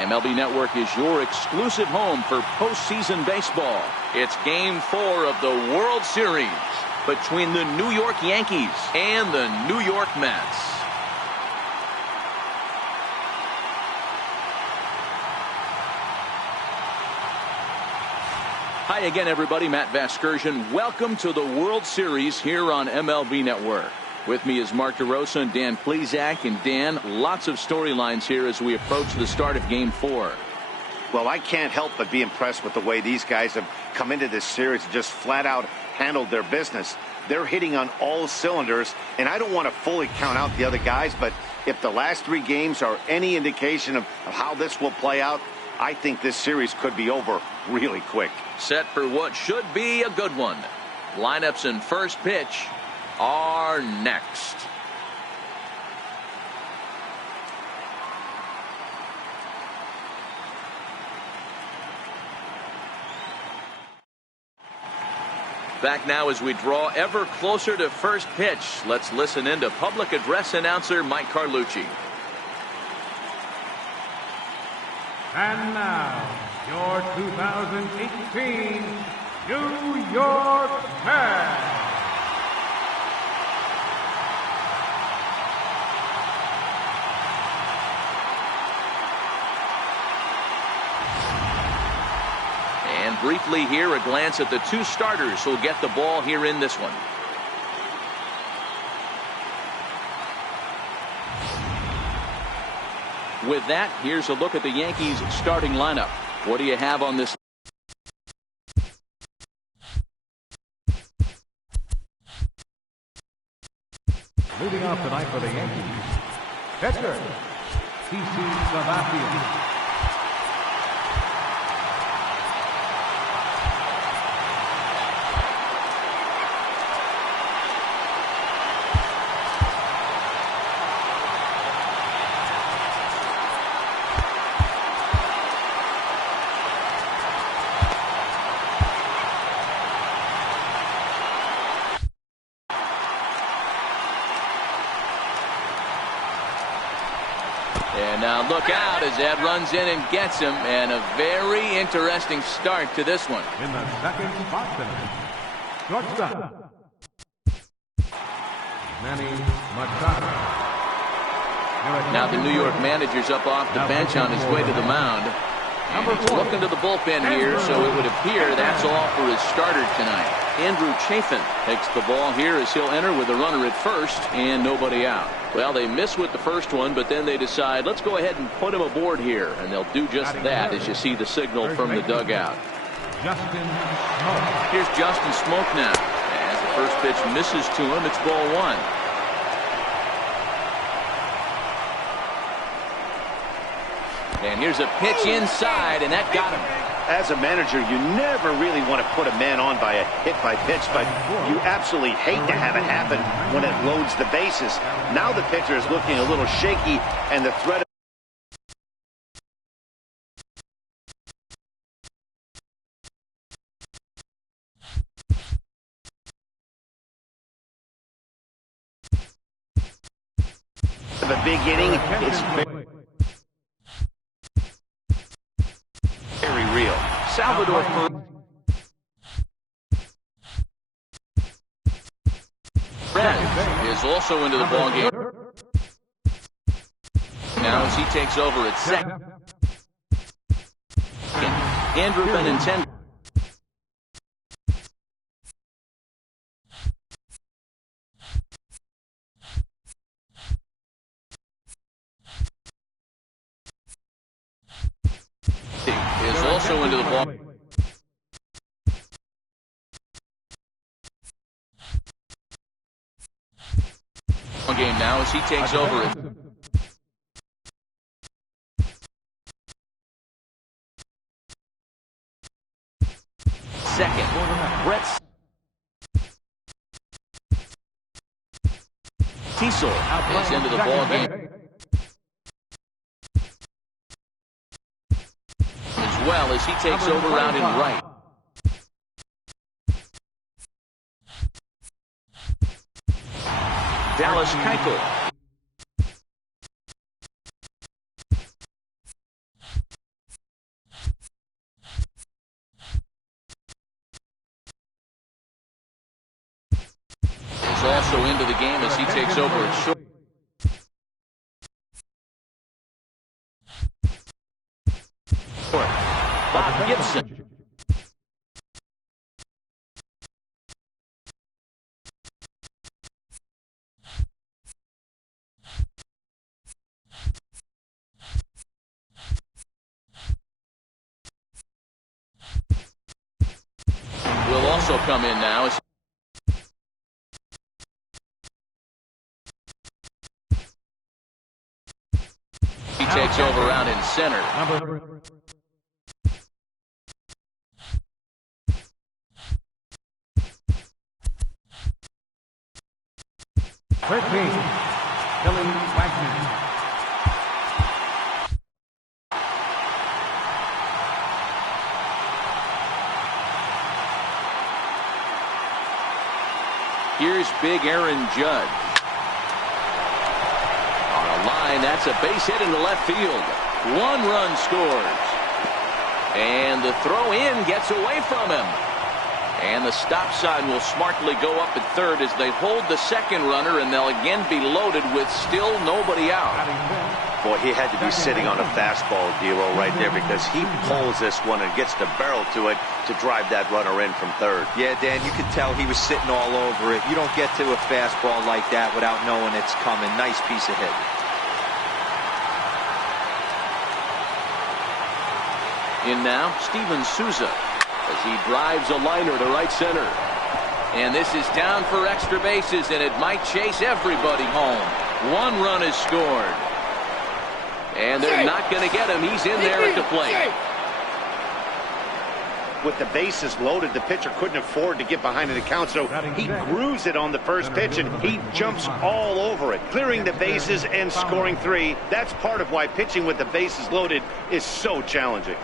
MLB Network is your exclusive home for postseason baseball. It's Game 4 of the World Series between the New York Yankees and the New York Mets. Hi again, everybody. Matt Vasgersian. Welcome to the World Series here on MLB Network. With me is Mark DeRosa and Dan Plesac. And Dan, lots of storylines here as we approach the start of Game 4. Well, I can't help but be impressed with the way these guys have come into this series and just flat out handled their business. They're hitting on all cylinders, and I don't want to fully count out the other guys, but if the last 3 games are any indication of how this will play out, I think this series could be over really quick. Set for what should be a good one. Lineups and first pitch are next. Back now as we draw ever closer to first pitch. Let's listen in to public address announcer Mike Carlucci. And now, your 2018 New York Mets. And briefly here, a glance at the 2 starters who'll get the ball here in this one. With that, here's a look at the Yankees starting lineup. What do you have on this? Moving off tonight for the Yankees, pitcher, CC Sabathia. And now look out as that runs in and gets him, and a very interesting start to this one. In the second spot tonight, shortstop, Manny Machado. Now the New York manager's up off the bench on his way to the mound. And he's looking to the bullpen here, so it would appear that's all for his starter tonight. Andrew Chafin takes the ball here as he'll enter with a runner at first and nobody out. Well, they miss with the first one, but then they decide, let's go ahead and put him aboard here. And they'll do just that as you see the signal from the dugout. Here's Justin Smoak now. As the first pitch misses to him, it's ball 1. And here's a pitch inside, and that got him. As a manager, you never really want to put a man on by a hit by pitch, but you absolutely hate to have it happen when it loads the bases. Now the pitcher is looking a little shaky, and the threat of a big inning, it's very real. Salvador Perez is also into the ballgame. Now as he takes over at second. Andrew Benintendi. Is also into the ball. Game now as he takes over it. Second, Brett Teasel is into the ball game. As well as he takes over out in right. Dallas Keuchel also into the game as he takes over at short. Bob Gibson. Will also come in now. He takes over out in center. Billy Wagner. Here's big Aaron Judge. On a line, that's a base hit into left field. 1 run scores. And the throw in gets away from him. And the stop sign will smartly go up at third as they hold the second runner, and they'll again be loaded with still nobody out. Boy, he had to be sitting on a fastball, D'Lo, right there, because he pulls this one and gets the barrel to it to drive that runner in from third. Yeah, Dan, you could tell he was sitting all over it. You don't get to a fastball like that without knowing it's coming. Nice piece of hit. In now, Steven Souza as he drives a liner to right center. And this is down for extra bases, and it might chase everybody home. 1 run is scored. And they're not going to get him. He's in there at the plate. With the bases loaded, the pitcher couldn't afford to get behind the count, so he grooves it on the first pitch, and he jumps all over it, clearing the bases and scoring 3. That's part of why pitching with the bases loaded is so challenging.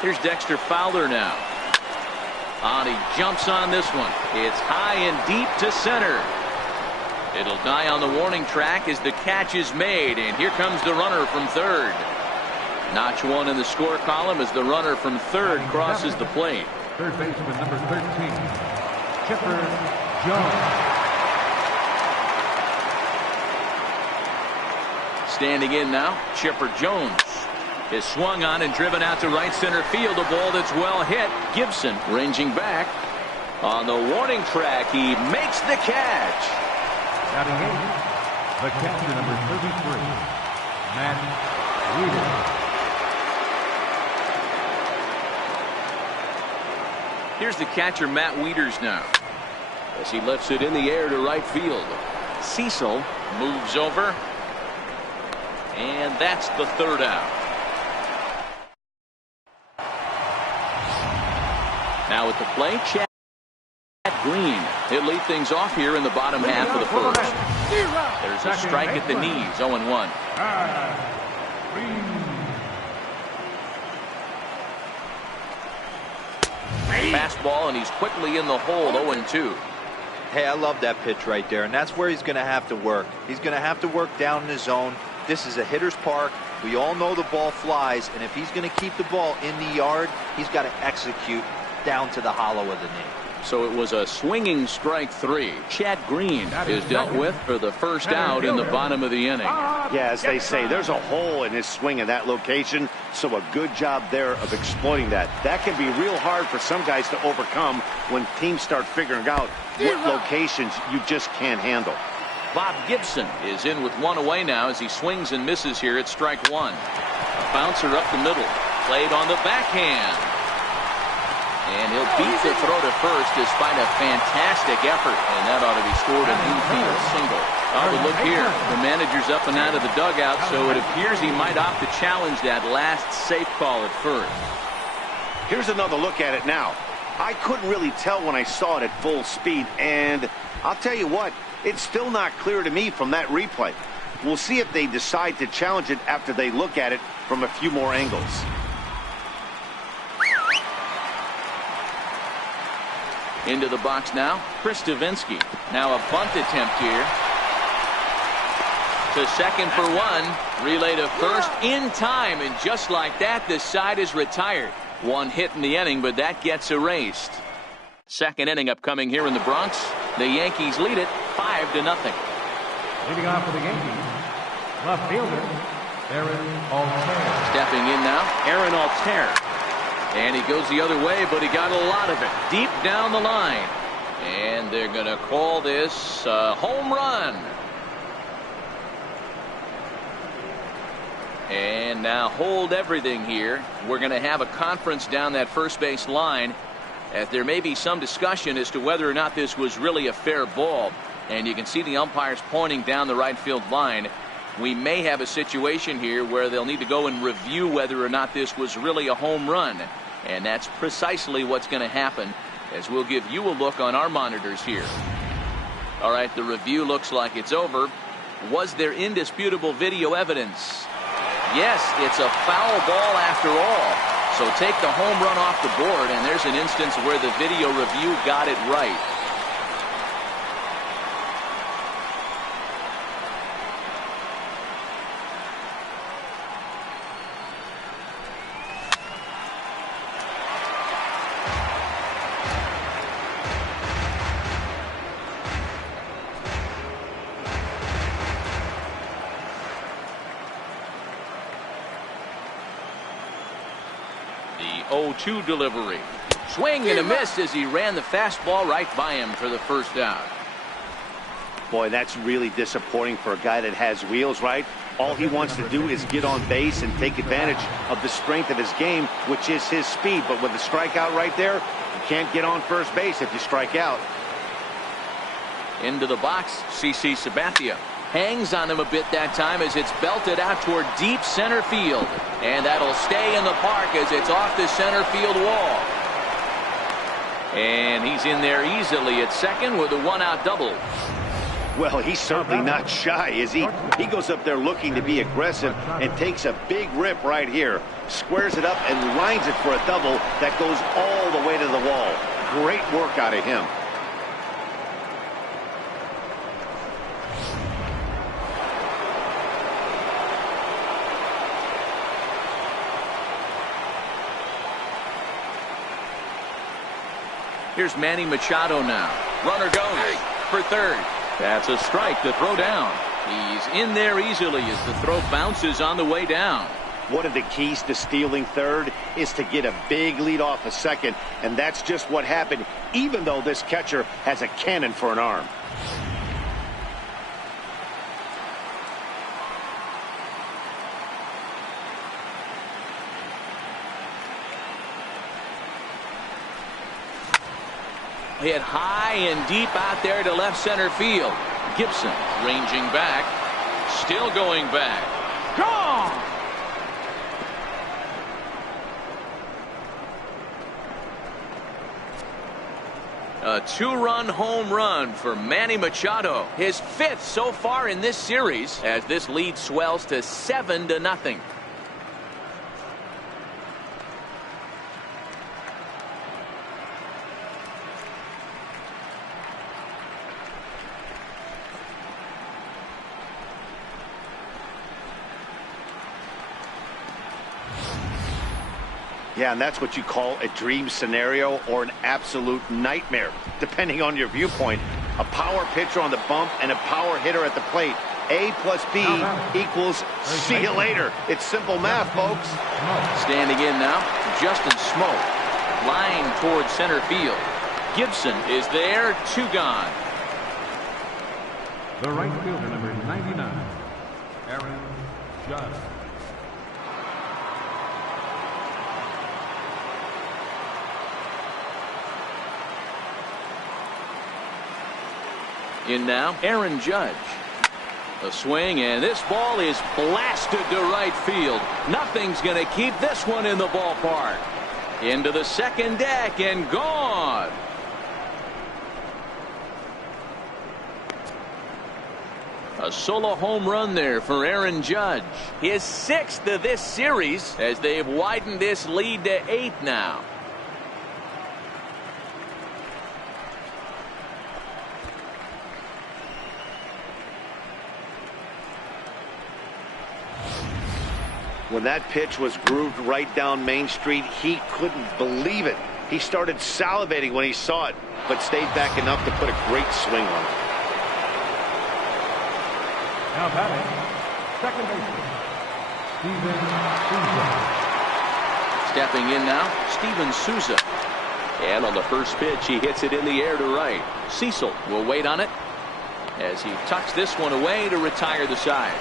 Here's Dexter Fowler now. He jumps on this one. It's high and deep to center. It'll die on the warning track as the catch is made, and here comes the runner from third. Notch 1 in the score column as the runner from third crosses the plate. Third baseman number 13, Chipper Jones. Standing in now, Chipper Jones is swung on and driven out to right center field. A ball that's well hit. Gibson ranging back. On the warning track, he makes the catch. Batting 8, the catcher number 33, Matt Wieters. Here's the catcher, Matt Wieters now, as he lifts it in the air to right field. Cecil moves over, and that's the third out. Now at the plate, Chad Green. He'll lead things off here in the bottom half of the first. There's a strike at the knees, 0-1. Fastball, and he's quickly in the hole, 0-2. Hey, I love that pitch right there, and that's where he's going to have to work. He's going to have to work down in the zone. This is a hitter's park. We all know the ball flies, and if he's going to keep the ball in the yard, he's got to execute down to the hollow of the knee. So it was a swinging strike 3. Chad Green is dealt with for the first out in the bottom of the inning. Yeah, as they say, there's a hole in his swing in that location, so a good job there of exploiting that. That can be real hard for some guys to overcome when teams start figuring out what locations you just can't handle. Bob Gibson is in with 1 away now as he swings and misses here at strike 1. A bouncer up the middle, played on the backhand. And he'll beat the throw to first despite a fantastic effort. And that ought to be scored an infield single. But look here. The manager's up and out of the dugout, so it appears he might opt to challenge that last safe call at first. Here's another look at it now. I couldn't really tell when I saw it at full speed. And I'll tell you what, it's still not clear to me from that replay. We'll see if they decide to challenge it after they look at it from a few more angles. Into the box now, Chris Davinsky. Now a bunt attempt here. To second for one. Relay to first in time, and just like that, the side is retired. One hit in the inning, but that gets erased. Second inning upcoming here in the Bronx. The Yankees lead it 5-0. Leading off for the Yankees, left fielder, Aaron Altair. Stepping in now, Aaron Altair. And he goes the other way, but he got a lot of it deep down the line. And they're going to call this a home run. And now hold everything here. We're going to have a conference down that first base line, as there may be some discussion as to whether or not this was really a fair ball. And you can see the umpires pointing down the right field line. We may have a situation here where they'll need to go and review whether or not this was really a home run. And that's precisely what's going to happen, as we'll give you a look on our monitors here. All right, the review looks like it's over. Was there indisputable video evidence? Yes, it's a foul ball after all. So take the home run off the board, and there's an instance where the video review got it right. The 0-2 delivery. Swing and a miss as he ran the fastball right by him for the first out. Boy, that's really disappointing for a guy that has wheels, right? All he wants to do is get on base and take advantage of the strength of his game, which is his speed. But with the strikeout right there, you can't get on first base if you strike out. Into the box, CC Sabathia. Hangs on him a bit that time as it's belted out toward deep center field. And that'll stay in the park as it's off the center field wall. And he's in there easily at second with a one-out double. Well, he's certainly not shy, is he? He goes up there looking to be aggressive and takes a big rip right here. Squares it up and lines it for a double that goes all the way to the wall. Great work out of him. Here's Manny Machado now. Runner goes for third. That's a strike to throw down. He's in there easily as the throw bounces on the way down. One of the keys to stealing third is to get a big lead off a second, and that's just what happened, even though this catcher has a cannon for an arm. Hit high and deep out there to left center field. Gibson ranging back. Still going back. Gone! A two-run home run for Manny Machado. His fifth so far in this series as this lead swells to 7-0. Yeah, and that's what you call a dream scenario or an absolute nightmare, depending on your viewpoint. A power pitcher on the bump and a power hitter at the plate. A plus B equals see you later. It's simple math, folks. Standing in now, Justin Smoke. Line towards center field. Gibson is there, two gone. The right fielder, number 99, Aaron Judge. In now, Aaron Judge. A swing, and this ball is blasted to right field. Nothing's going to keep this one in the ballpark. Into the second deck and gone. A solo home run there for Aaron Judge. His sixth of this series as they've widened this lead to 8 now. When that pitch was grooved right down Main Street, he couldn't believe it. He started salivating when he saw it, but stayed back enough to put a great swing on it. Now batting, second baseman, Steven Souza. Stepping in now, Steven Souza. And on the first pitch, he hits it in the air to right. Cecil will wait on it as he tucks this one away to retire the side.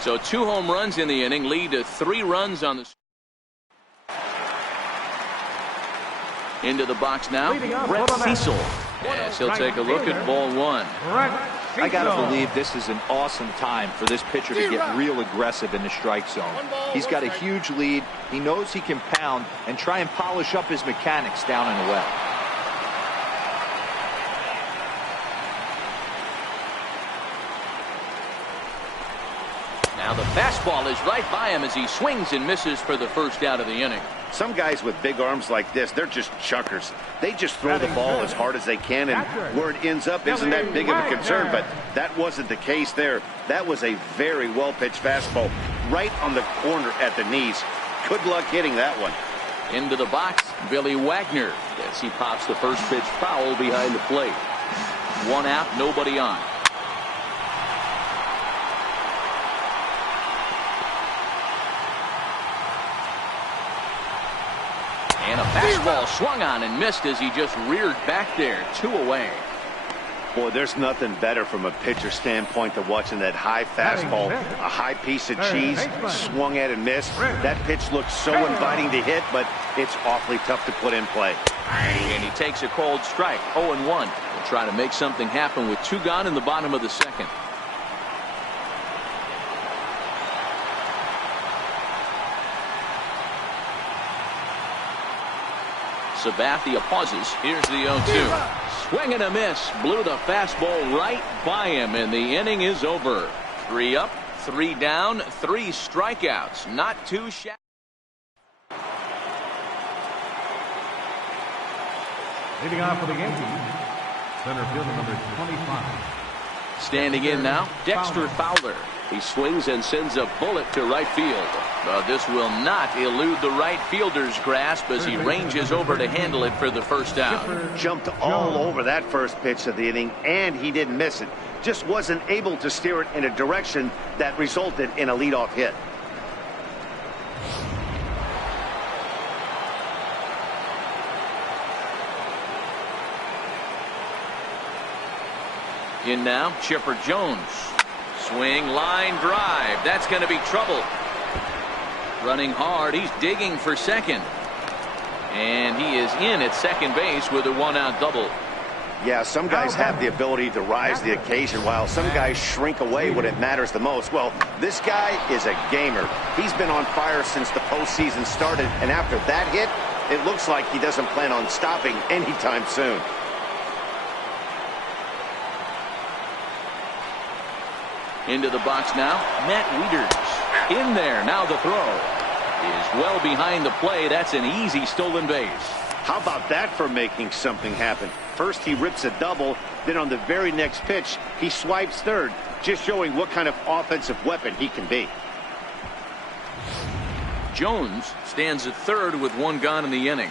So 2 home runs in the inning lead to 3 runs on the. Into the box now, Brett Cecil. Yes, he'll take a look at ball 1. I got to believe this is an awesome time for this pitcher to get real aggressive in the strike zone. He's got a huge lead. He knows he can pound and try and polish up his mechanics down and away. Now the fastball is right by him as he swings and misses for the first out of the inning. Some guys with big arms like this, they're just chuckers. They just throw the ball as hard as they can, and where it ends up isn't that big of a concern, but that wasn't the case there. That was a very well-pitched fastball right on the corner at the knees. Good luck hitting that one. Into the box, Billy Wagner as he pops the first pitch foul behind the plate. 1 out, nobody on. And a fastball swung on and missed as he just reared back there. 2 away. Boy, there's nothing better from a pitcher standpoint than watching that high fastball, a high piece of cheese, swung at and missed. That pitch looks so inviting to hit, but it's awfully tough to put in play. And he takes a cold strike, 0-1. He'll try to make something happen with 2 gone in the bottom of the second. Sabathia pauses. Here's the 0-2. Swing and a miss. Blew the fastball right by him, and the inning is over. 3 up, 3 down, 3 strikeouts. Not too shabby. Leading off for the Yankees, center fielder number 25. Standing in now, Dexter Fowler. He swings and sends a bullet to right field. But this will not elude the right fielder's grasp as he ranges over to handle it for the first out. Jumped all over that first pitch of the inning, and he didn't miss it. Just wasn't able to steer it in a direction that resulted in a leadoff hit. In now, Chipper Jones. Swing, line drive. That's going to be trouble. Running hard. He's digging for second. And he is in at second base with a 1-out double. Yeah, some guys have the ability to rise to the occasion while some guys shrink away when it matters the most. Well, this guy is a gamer. He's been on fire since the postseason started. And after that hit, it looks like he doesn't plan on stopping anytime soon. Into the box now, Matt Wieters. In there, now the throw is well behind the play. That's an easy stolen base. How about that for making something happen? First he rips a double, then on the very next pitch, he swipes third, just showing what kind of offensive weapon he can be. Jones stands at third with 1 gone in the inning.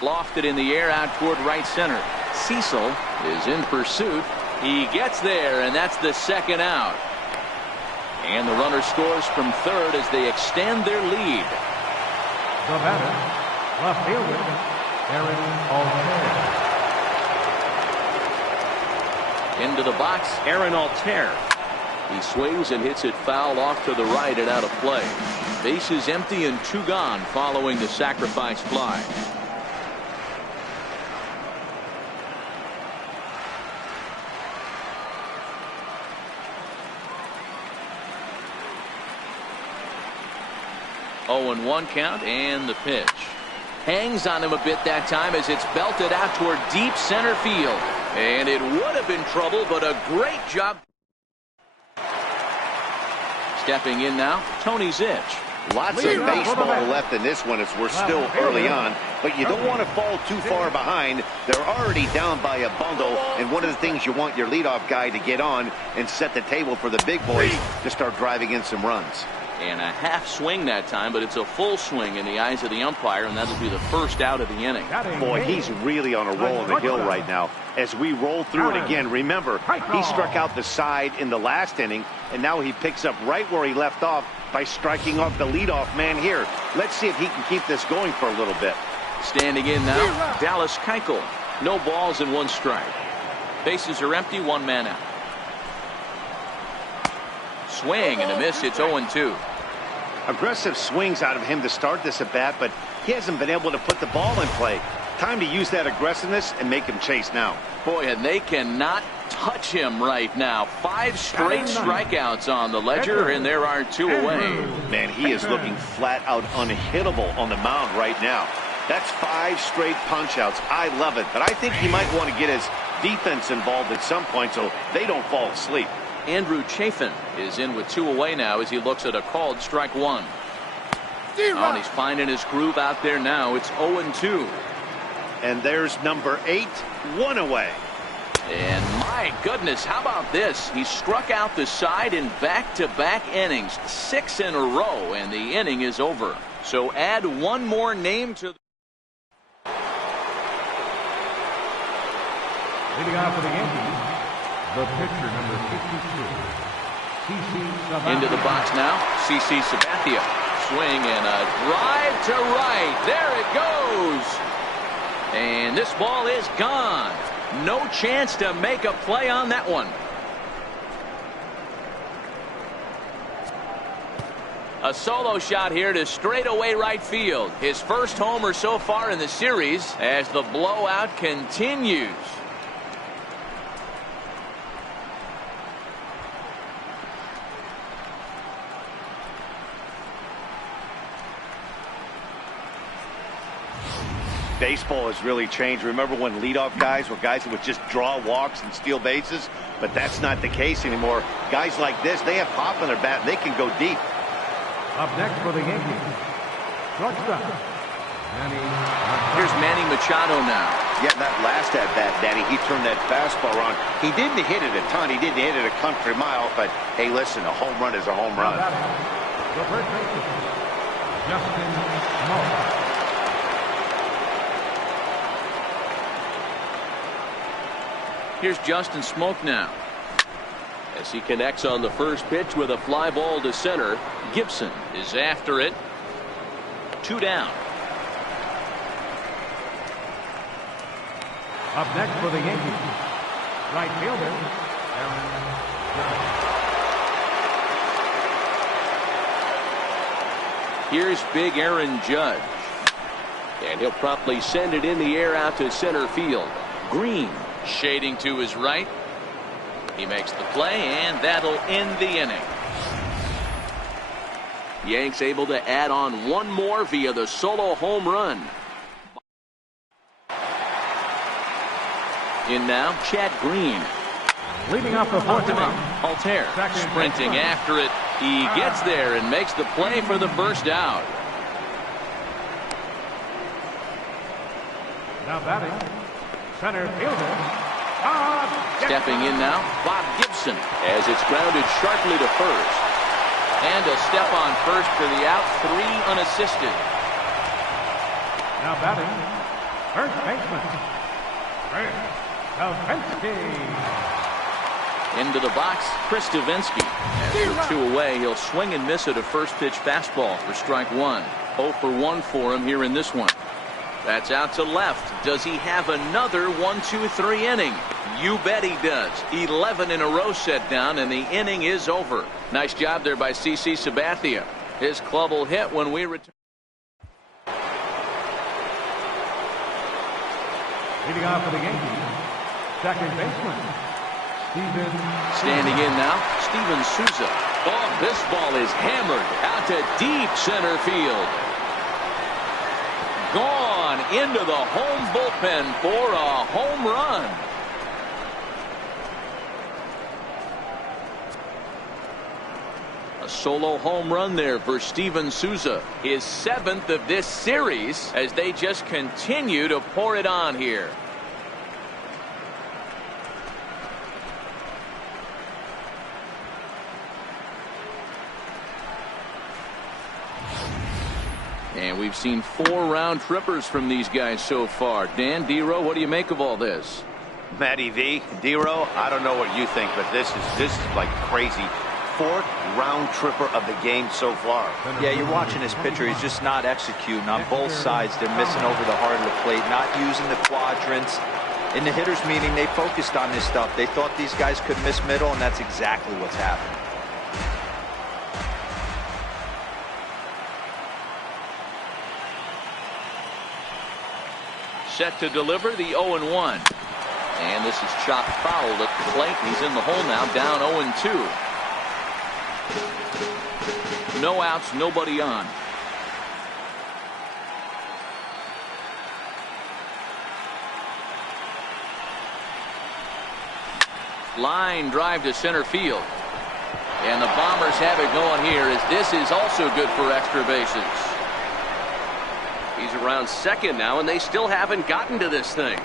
Lofted in the air out toward right center. Cecil is in pursuit. He gets there, and that's the 2nd out. And the runner scores from third as they extend their lead. The batter, left fielder, Aaron Altair. Into the box, Aaron Altair. He swings and hits it foul off to the right and out of play. Bases empty and 2 gone following the sacrifice fly. Oh, and 1 count, and the pitch. Hangs on him a bit that time as it's belted out toward deep center field. And it would have been trouble, but a great job. Stepping in now, Tony Zych. Lots of baseball left in this one as we're still early on, but you don't want to fall too far behind. They're already down by a bundle, and one of the things you want your leadoff guy to get on and set the table for the big boys to start driving in some runs. And a half swing that time, but it's a full swing in the eyes of the umpire, and that'll be the first out of the inning. Boy, he's really on a roll on the hill right now. As we roll through it again, remember, he struck out the side in the last inning, and now he picks up right where he left off by striking off the leadoff man here. Let's see if he can keep this going for a little bit. Standing in now, Dallas Keuchel. No balls and 1 strike. Bases are empty, 1 man out. Swing and a miss. It's 0-2. Aggressive swings out of him to start this at bat, but he hasn't been able to put the ball in play. Time to use that aggressiveness and make him chase now. Boy, and they cannot touch him right now. 5 straight strikeouts on the ledger, and there are 2 away. Man, he is looking flat out unhittable on the mound right now. That's 5 straight punch-outs. I love it, but I think he might want to get his defense involved at some point so they don't fall asleep. Andrew Chafin is in with 2 away now as he looks at a called strike 1. Oh, he's finding his groove out there now. It's 0-2. And there's number 8, 1 away. And my goodness, how about this? He struck out the side in back-to-back innings, 6 in a row, and the inning is over. So add 1 more name to Leading off for the Yankees, the pitcher, number 52, CC Sabathia. Into the box now, CC Sabathia. Swing and a drive to right. There it goes. And this ball is gone. No chance to make a play on that one. A solo shot here to straightaway right field. His first homer so far in the series as the blowout continues. Baseball has really changed. Remember when leadoff guys were guys that would just draw walks and steal bases? But that's not the case anymore. Guys like this, they have pop on their bat and they can go deep. Up next for the Yankees, shortstop, Here's Manny Machado now. Yeah, that last at bat, Daddy, he turned that fastball on. He didn't hit it a ton. He didn't hit it a country mile. But, hey, listen, a home run is a home run. The first baseman, Justin Smoak. Here's Justin Smoak now. As he connects on the first pitch with a fly ball to center. Gibson is after it. 2 down. Up next for the Yankees, right fielder, Aaron Judge. Here's big Aaron Judge. And he'll promptly send it in the air out to center field. Green shading to his right. He makes the play, and that'll end the inning. Yanks able to add on 1 more via the solo home run. In now, Chad Green. Leading off the fourth inning, Altair sprinting after it. He gets there and makes the play for the first out. Now batting, center fielder, Stepping in now, Bob Gibson, as it's grounded sharply to first. And a step on first for the out, 3 unassisted. Now batting, first baseman, Chris Davinsky. Into the box, Chris Davinsky. As 2 away, he'll swing and miss at a first pitch fastball for strike 1. 0 for 1 for him here in this one. That's out to left. Does he have another 1-2-3 inning? You bet he does. 11 in a row set down, and the inning is over. Nice job there by CC Sabathia. His club will hit when we return. Leading off for the Yankees, second baseman, Steven. Standing in now, Steven Souza. Oh, this ball is hammered out to deep center field. Gone into the home bullpen for a home run. A solo home run there for Steven Souza. His 7th of this series as they just continue to pour it on here. And we've seen 4 round trippers from these guys so far. Dan, Dero, what do you make of all this? Matty V, Dero, I don't know what you think, but this is like crazy. 4th round tripper of the game so far. Yeah, you're watching this pitcher. He's just not executing on both sides. They're missing over the heart of the plate, not using the quadrants. In the hitters meeting, they focused on this stuff. They thought these guys could miss middle, and that's exactly what's happening. Set to deliver the 0-1. And this is chopped foul at the plate. He's in the hole now, down 0-2. No outs, nobody on. Line drive to center field. And the Bombers have it going here as this is also good for extra bases. He's around second now, and they still haven't gotten to this thing.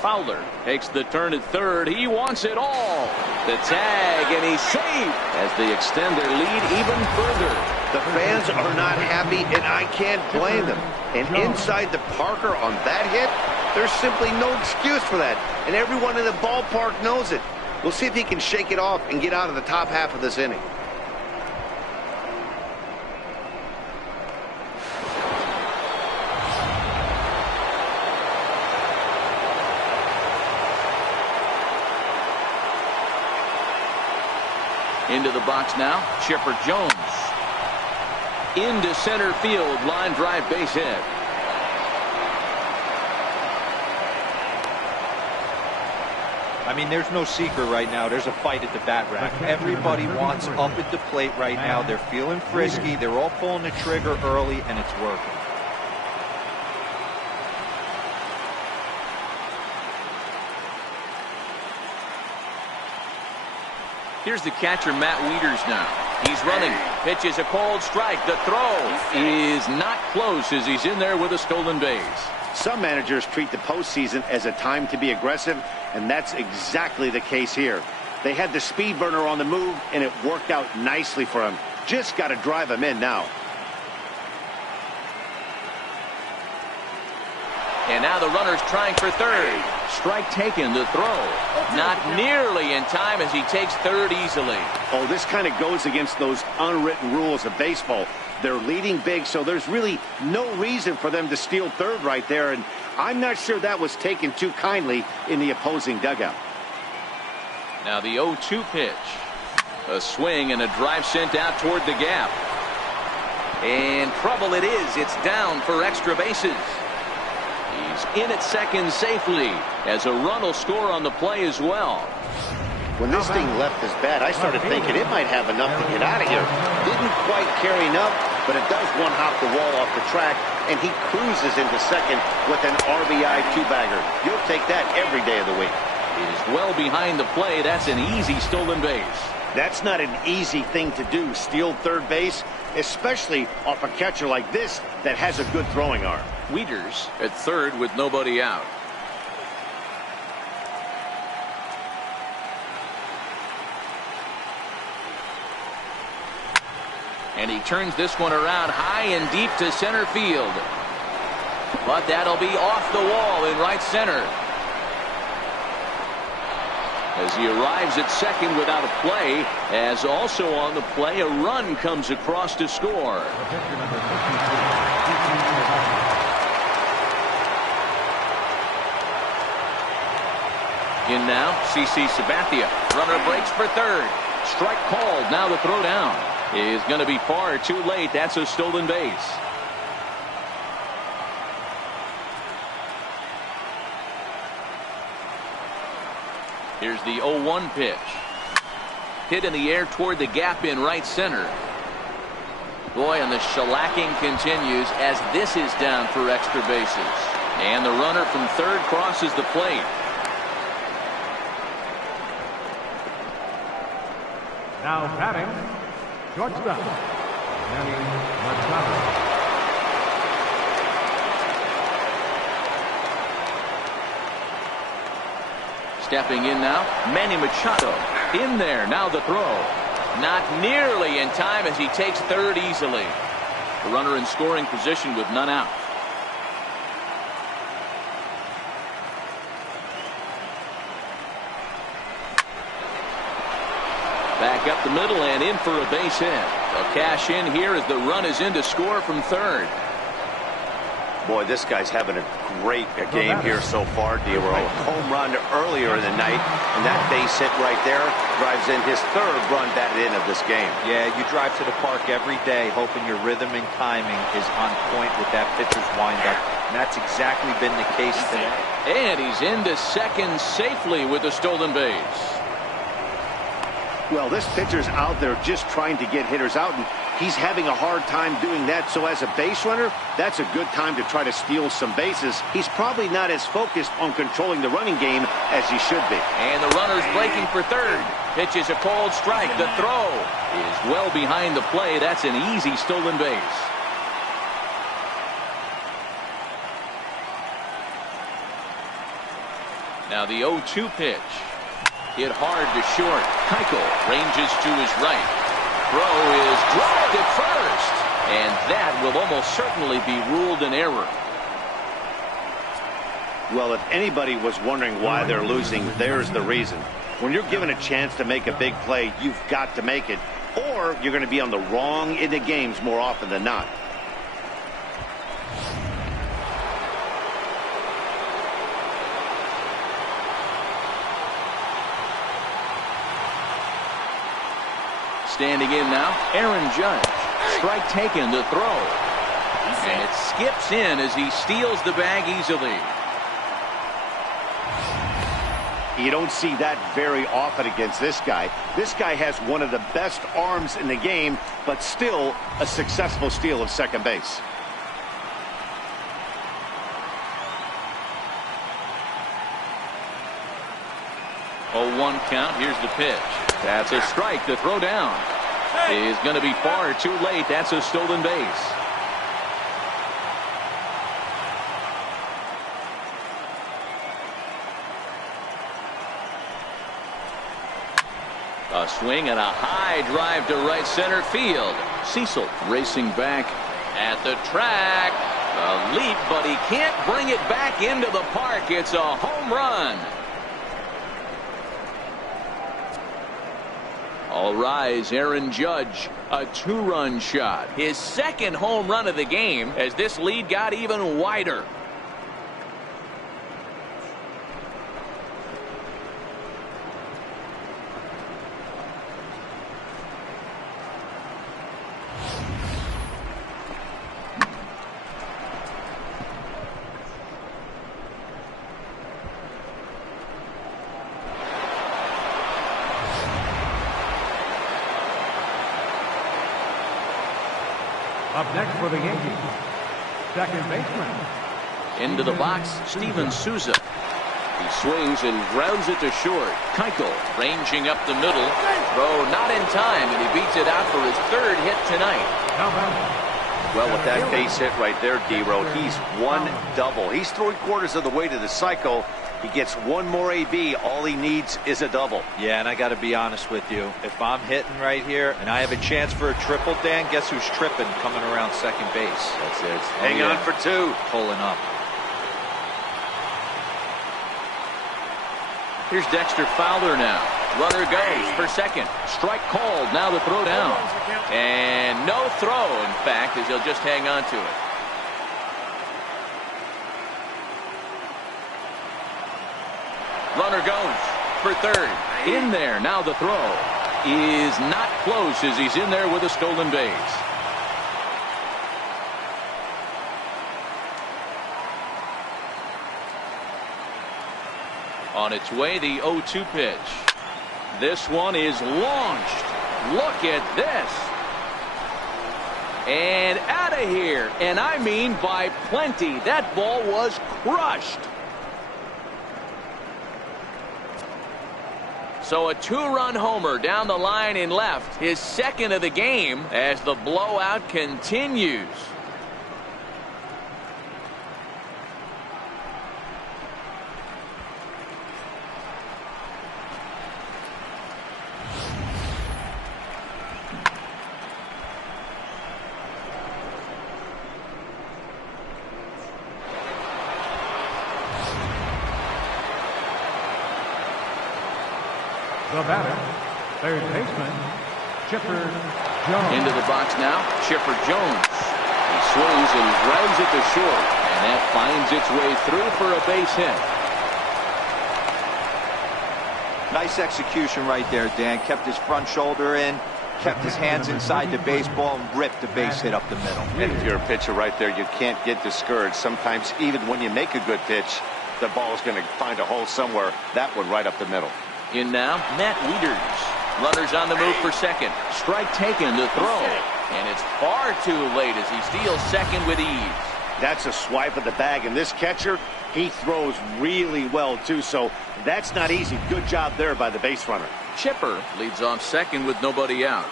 Fowler takes the turn at third. He wants it all. The tag, and he's safe as they extend their lead even further. The fans are not happy, and I can't blame them. And inside the Parker on that hit, there's simply no excuse for that. And everyone in the ballpark knows it. We'll see if he can shake it off and get out of the top half of this inning. Into the box now, Chipper Jones. Into center field, line drive base hit. I mean, there's no secret right now. There's a fight at the bat rack. Everybody wants up at the plate right now. They're feeling frisky. They're all pulling the trigger early, and it's working. Here's the catcher, Matt Wieters now. He's running. Pitches a cold strike. The throw is not close as he's in there with a stolen base. Some managers treat the postseason as a time to be aggressive, and that's exactly the case here. They had the speed burner on the move, and it worked out nicely for him. Just got to drive him in now. And now the runner's trying for third. Strike taken, the throw. Not nearly in time as he takes third easily. Oh, this kind of goes against those unwritten rules of baseball. They're leading big, so there's really no reason for them to steal third right there. And I'm not sure that was taken too kindly in the opposing dugout. Now the 0-2 pitch. A swing and a drive sent out toward the gap. And trouble it is. It's down for extra bases. He's in at second safely as a run will score on the play as well. When this thing left his bat, I started thinking it might have enough to get out of here. Didn't quite carry enough, but it does one hop the wall off the track, and he cruises into second with an RBI two-bagger. You'll take that every day of the week. It is well behind the play. That's an easy stolen base. That's not an easy thing to do, steal third base, especially off a catcher like this that has a good throwing arm. Wieters at third with nobody out. And he turns this one around high and deep to center field. But that'll be off the wall in right center. As he arrives at second without a play, as also on the play, a run comes across to score. In now, CC Sabathia. Runner breaks for third. Strike called. Now the throw down is going to be far too late. That's a stolen base. Here's the 0-1 pitch. Hit in the air toward the gap in right center. Boy, and the shellacking continues as this is down for extra bases. And the runner from third crosses the plate. Now batting, Shortstop, Manny Machado. Stepping in now, Manny Machado. In there, now the throw. Not nearly in time as he takes third easily. The runner in scoring position with none out. Back up the middle and in for a base hit. They'll cash in here as the run is in to score from third. Boy, this guy's having a great game here so far, D-Row. Home run earlier in the night, and that base hit right there drives in his third run that in of this game. Yeah, you drive to the park every day hoping your rhythm and timing is on point with that pitcher's windup, and that's exactly been the case today. And he's into second safely with a stolen base. Well, this pitcher's out there just trying to get hitters out, and he's having a hard time doing that. So as a base runner, that's a good time to try to steal some bases. He's probably not as focused on controlling the running game as he should be. And the runner's breaking for third. Pitch is a cold strike. The throw is well behind the play. That's an easy stolen base. Now the 0-2 pitch. Hit hard to short. Keuchel ranges to his right. Throw is dropped at first. And that will almost certainly be ruled an error. Well, if anybody was wondering why they're losing, there's the reason. When you're given a chance to make a big play, you've got to make it, or you're going to be on the wrong end of games more often than not. Standing in now, Aaron Judge. Strike taken to throw. And it skips in as he steals the bag easily. You don't see that very often against this guy. This guy has one of the best arms in the game, but still a successful steal of second base. Oh, 1 count. Here's the pitch. That's a strike. The throw down is going to be far too late. That's a stolen base. A swing and a high drive to right center field. Cecil racing back at the track. A leap, but he can't bring it back into the park. It's a home run. All rise, Aaron Judge, a 2-run shot. His second home run of the game as this lead got even wider. Up next for the Yankees, second baseman. Into the box, Steven Souza. He swings and grounds it to short. Keuchel ranging up the middle. Throw not in time, and he beats it out for his third hit tonight. Well, with that base hit right there, D-Row, he's one double. He's 3/4 of the way to the cycle. He gets one more AB. All he needs is a double. Yeah, and I got to be honest with you. If I'm hitting right here and I have a chance for a triple, Dan, guess who's tripping coming around second base? That's it. Hang on for 2. Pulling up. Here's Dexter Fowler now. Runner goes for second. Strike called. Now the throw down. And no throw, in fact, as he'll just hang on to it. Runner goes for third. In there. Now the throw is not close as he's in there with a stolen base. On its way, the 0-2 pitch. This one is launched. Look at this. And out of here. And I mean by plenty. That ball was crushed. So a two-run homer down the line in left, his second of the game as the blowout continues. The batter, third baseman, Chipper Jones. Into the box now, Chipper Jones. He swings and grounds it to short, and that finds its way through for a base hit. Nice execution right there, Dan. Kept his front shoulder in, kept his hands inside the baseball, and ripped the base hit up the middle. And if you're a pitcher right there, you can't get discouraged. Sometimes even when you make a good pitch, the ball is going to find a hole somewhere. That one right up the middle. In now, Matt Wieters. Runners on the move for second. Strike taken to throw. And it's far too late as he steals second with ease. That's a swipe of the bag. And this catcher, he throws really well, too. So that's not easy. Good job there by the base runner. Chipper leads off second with nobody out.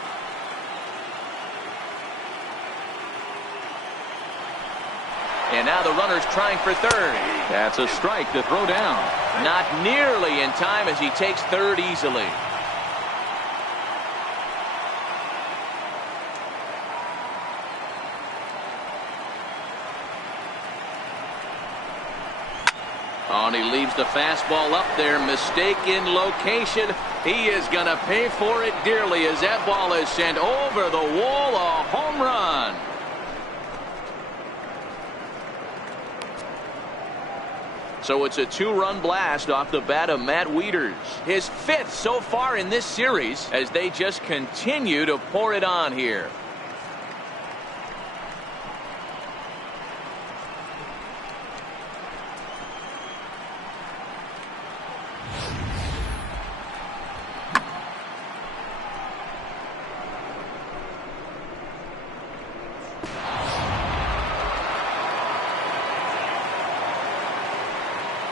And now the runner's trying for third. That's a strike to throw down. Not nearly in time as he takes third easily. Oh, and he leaves the fastball up there. Mistake in location. He is going to pay for it dearly as that ball is sent over the wall. A home run. So it's a two-run blast off the bat of Matt Wieters. His fifth so far in this series as they just continue to pour it on here.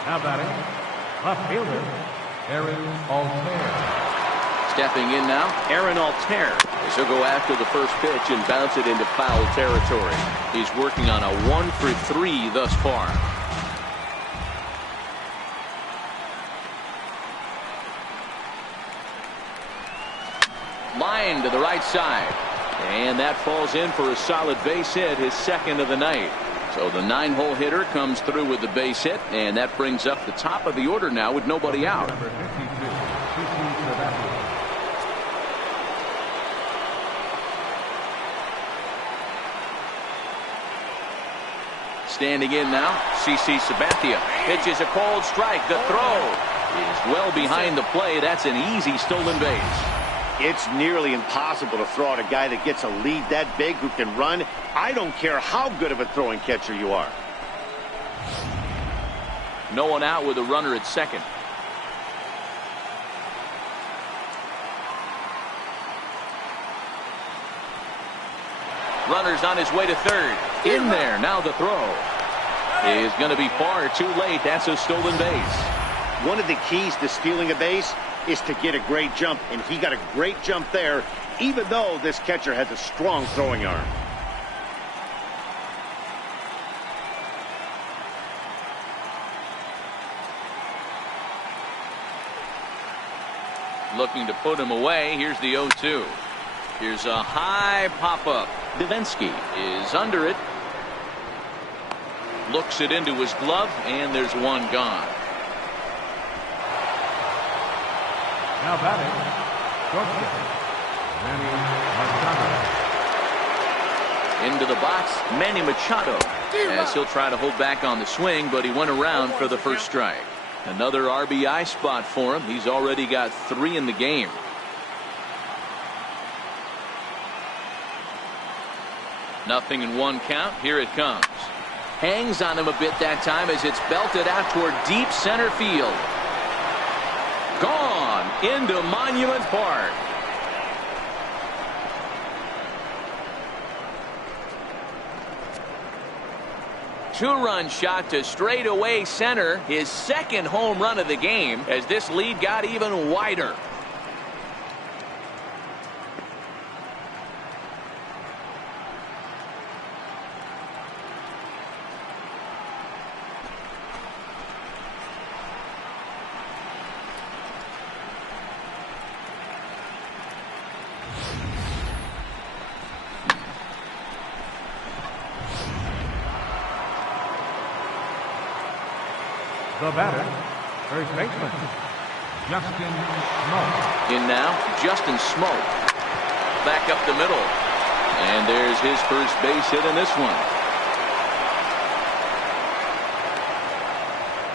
Now batting, left fielder, Aaron Altair. Stepping in now, Aaron Altair. He'll go after the first pitch and bounce it into foul territory. He's working on a 1-for-3 thus far. Line to the right side. And that falls in for a solid base hit, his second of the night. So the 9-hole hitter comes through with the base hit, and that brings up the top of the order now with nobody out. Number 52, CC Sabathia. Standing in now, CC Sabathia pitches a cold strike. The throw is well behind the play. That's an easy stolen base. It's nearly impossible to throw out a guy that gets a lead that big who can run. I don't care how good of a throwing catcher you are. No one out with a runner at second. Runner's on his way to third. In there. Now the throw is going to be far too late. That's a stolen base. One of the keys to stealing a base is to get a great jump, and he got a great jump there, even though this catcher has a strong throwing arm. Looking to put him away. Here's the 0-2. Here's a high pop-up. Devenski is under it. Looks it into his glove, and there's one gone. Now batting, shortstop, Manny Machado. Into the box, Manny Machado. As he'll try to hold back on the swing, but he went around for the first strike. Another RBI spot for him. He's already got 3 in the game. Nothing in one count. Here it comes. Hangs on him a bit that time as it's belted out toward deep center field. Gone into Monument Park. Two-run shot to straightaway center. His second home run of the game as this lead got even wider. The batter, first baseman, Justin Smoak. In now, Justin Smoak. Back up the middle. And there's his first base hit in this one.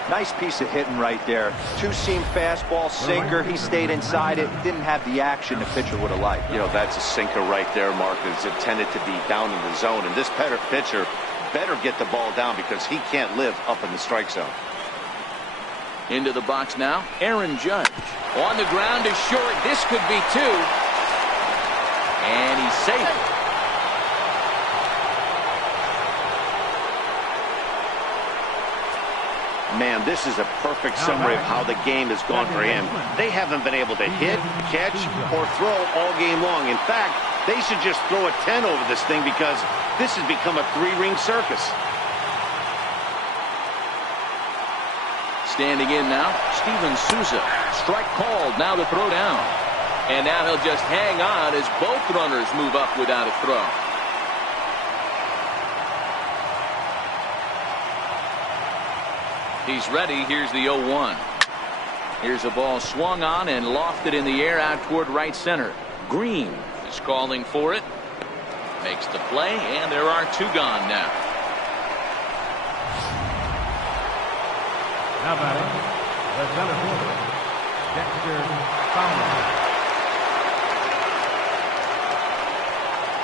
Nice piece of hitting right there. Two-seam fastball, sinker. He stayed inside it. Didn't have the action the pitcher would have liked. You know, that's a sinker right there, Mark. It's intended to be down in the zone. And this pitcher better get the ball down because he can't live up in the strike zone. Into the box now, Aaron Judge. On the ground is short. This could be two. And he's safe. Man, this is a perfect summary of how the game has gone for him. They haven't been able to hit, catch, or throw all game long. In fact, they should just throw a 10 over this thing because this has become a three-ring circus. Standing in now, Steven Souza. Strike called, now the throw down. And now he'll just hang on as both runners move up without a throw. He's ready. Here's the 0-1. Here's a ball swung on and lofted in the air out toward right center. Green is calling for it. Makes the play, and there are two gone now. Now batting, the center fielder, Dexter Fowler.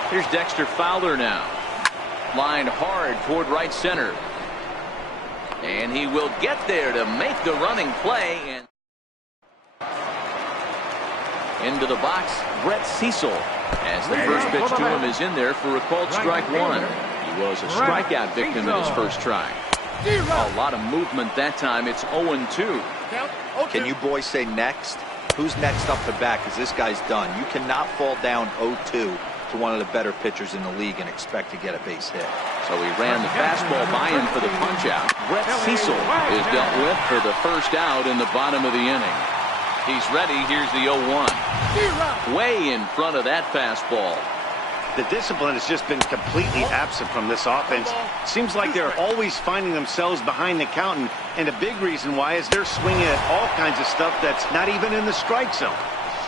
Here's Dexter Fowler now. Lined hard toward right center. And he will get there to make the running play. And into the box, Brett Cecil. As the first pitch to him is in there for a called strike one. He was a strikeout victim in his first try. A lot of movement that time. It's 0-2. Can you boys say next? Who's next up to bat? Because this guy's done. You cannot fall down 0-2 to one of the better pitchers in the league and expect to get a base hit. So he ran the fastball by him for the punch out. Brett Cecil is dealt with for the first out in the bottom of the inning. He's ready. Here's the 0-1. Way in front of that fastball. The discipline has just been completely absent from this offense. Seems like they're always finding themselves behind the count, and a big reason why is they're swinging at all kinds of stuff that's not even in the strike zone.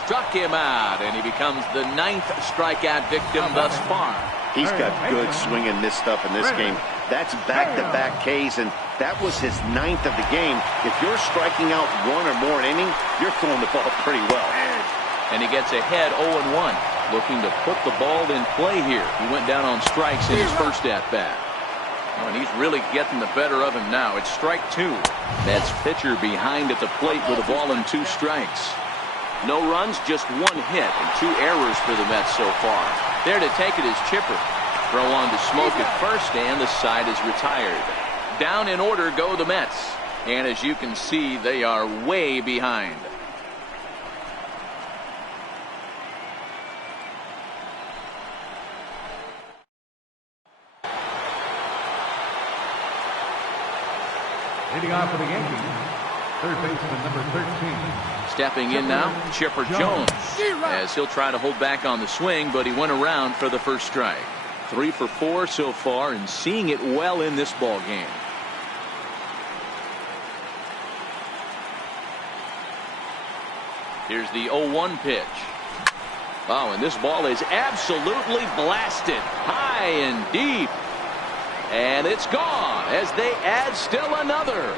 Struck him out, and he becomes the 9th strikeout victim thus far. He's got good swing and miss stuff in this game. That's back-to-back Ks, and that was his 9th of the game. If you're striking out one or more an inning, you're throwing the ball pretty well. And he gets ahead 0-1, looking to put the ball in play here. He went down on strikes in his first at-bat. Oh, and he's really getting the better of him now. It's strike two. That's pitcher behind at the plate with a ball and 2 strikes. No runs, just 1 hit and 2 errors for the Mets so far. There to take it is Chipper. Throw on to Smoak at first, and the side is retired. Down in order go the Mets. And as you can see, they are way behind. Leading off for the Yankees, third baseman number 13. Stepping in now, Chipper Jones, as he'll try to hold back on the swing, but he went around for the first strike. 3 for 4 so far, and seeing it well in this ball game. Here's the 0-1 pitch. Oh, and this ball is absolutely blasted high and deep. And it's gone as they add still another.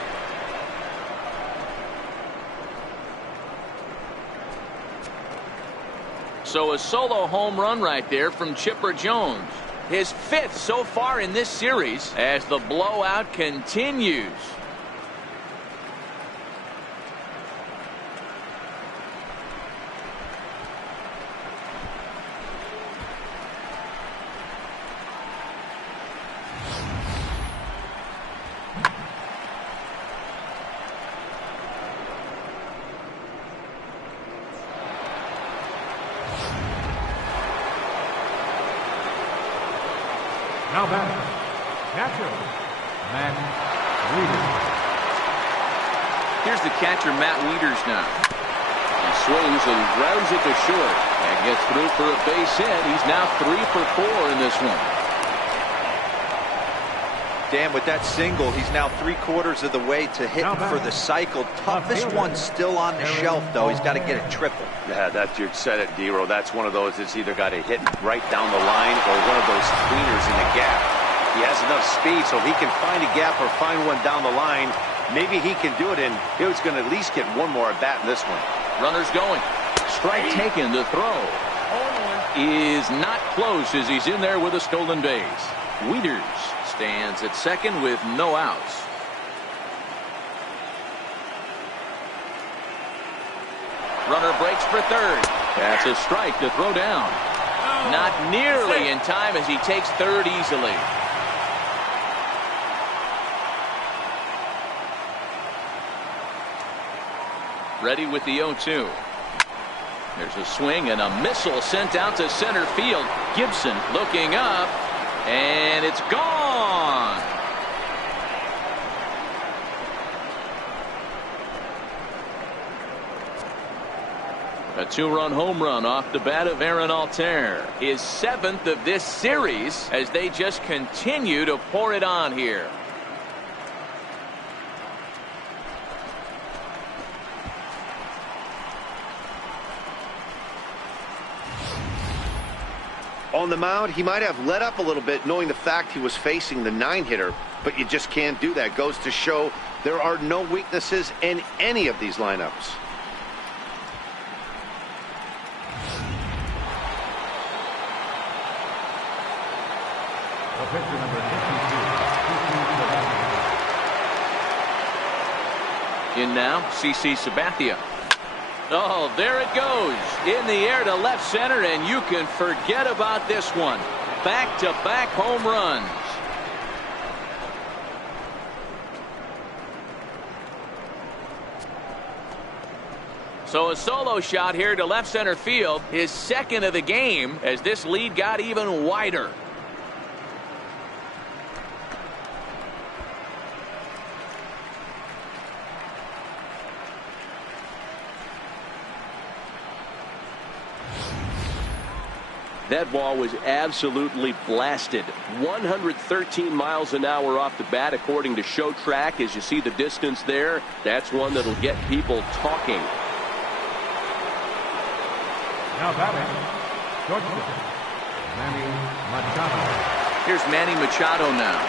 So a solo home run right there from Chipper Jones. His 5th so far in this series as the blowout continues. Now back, catcher, Matt Wieters. Here's the catcher, Matt Wieters now. He swings and grounds it to short and gets through for a base hit. He's now 3 for 4 in this one. Dan, with that single, he's now 3/4 of the way to hitting for the cycle. Toughest one still on the shelf, though. He's got to get a triple. Yeah, that's, you said it, D-Row. That's one of those that's either got to hit right down the line or one of those cleaners in the gap. He has enough speed, so if he can find a gap or find one down the line, maybe he can do it, and he's going to at least get one more at bat in this one. Runners going. Strike taken. The throw is not close as he's in there with a stolen base. Wieters stands at second with no outs. Runner breaks for third. That's a strike to throw down. Not nearly in time as he takes third easily. Ready with the 0-2. There's a swing and a missile sent out to center field. Gibson looking up, and it's gone. A 2-run home run off the bat of Aaron Altair. His 7th of this series as they just continue to pour it on here. On the mound, he might have let up a little bit knowing the fact he was facing the 9-hitter, but you just can't do that. Goes to show there are no weaknesses in any of these lineups. The pitcher number 52, In now, CC Sabathia. Oh, there it goes. In the air to left center, and you can forget about this one. Back-to-back home runs. So a solo shot here to left center field, his 2nd of the game, as this lead got even wider. That ball was absolutely blasted. 113 miles an hour off the bat, according to Show Track. As you see the distance there, that's one that'll get people talking. now batting, shortstop, Manny Machado. Here's Manny Machado now.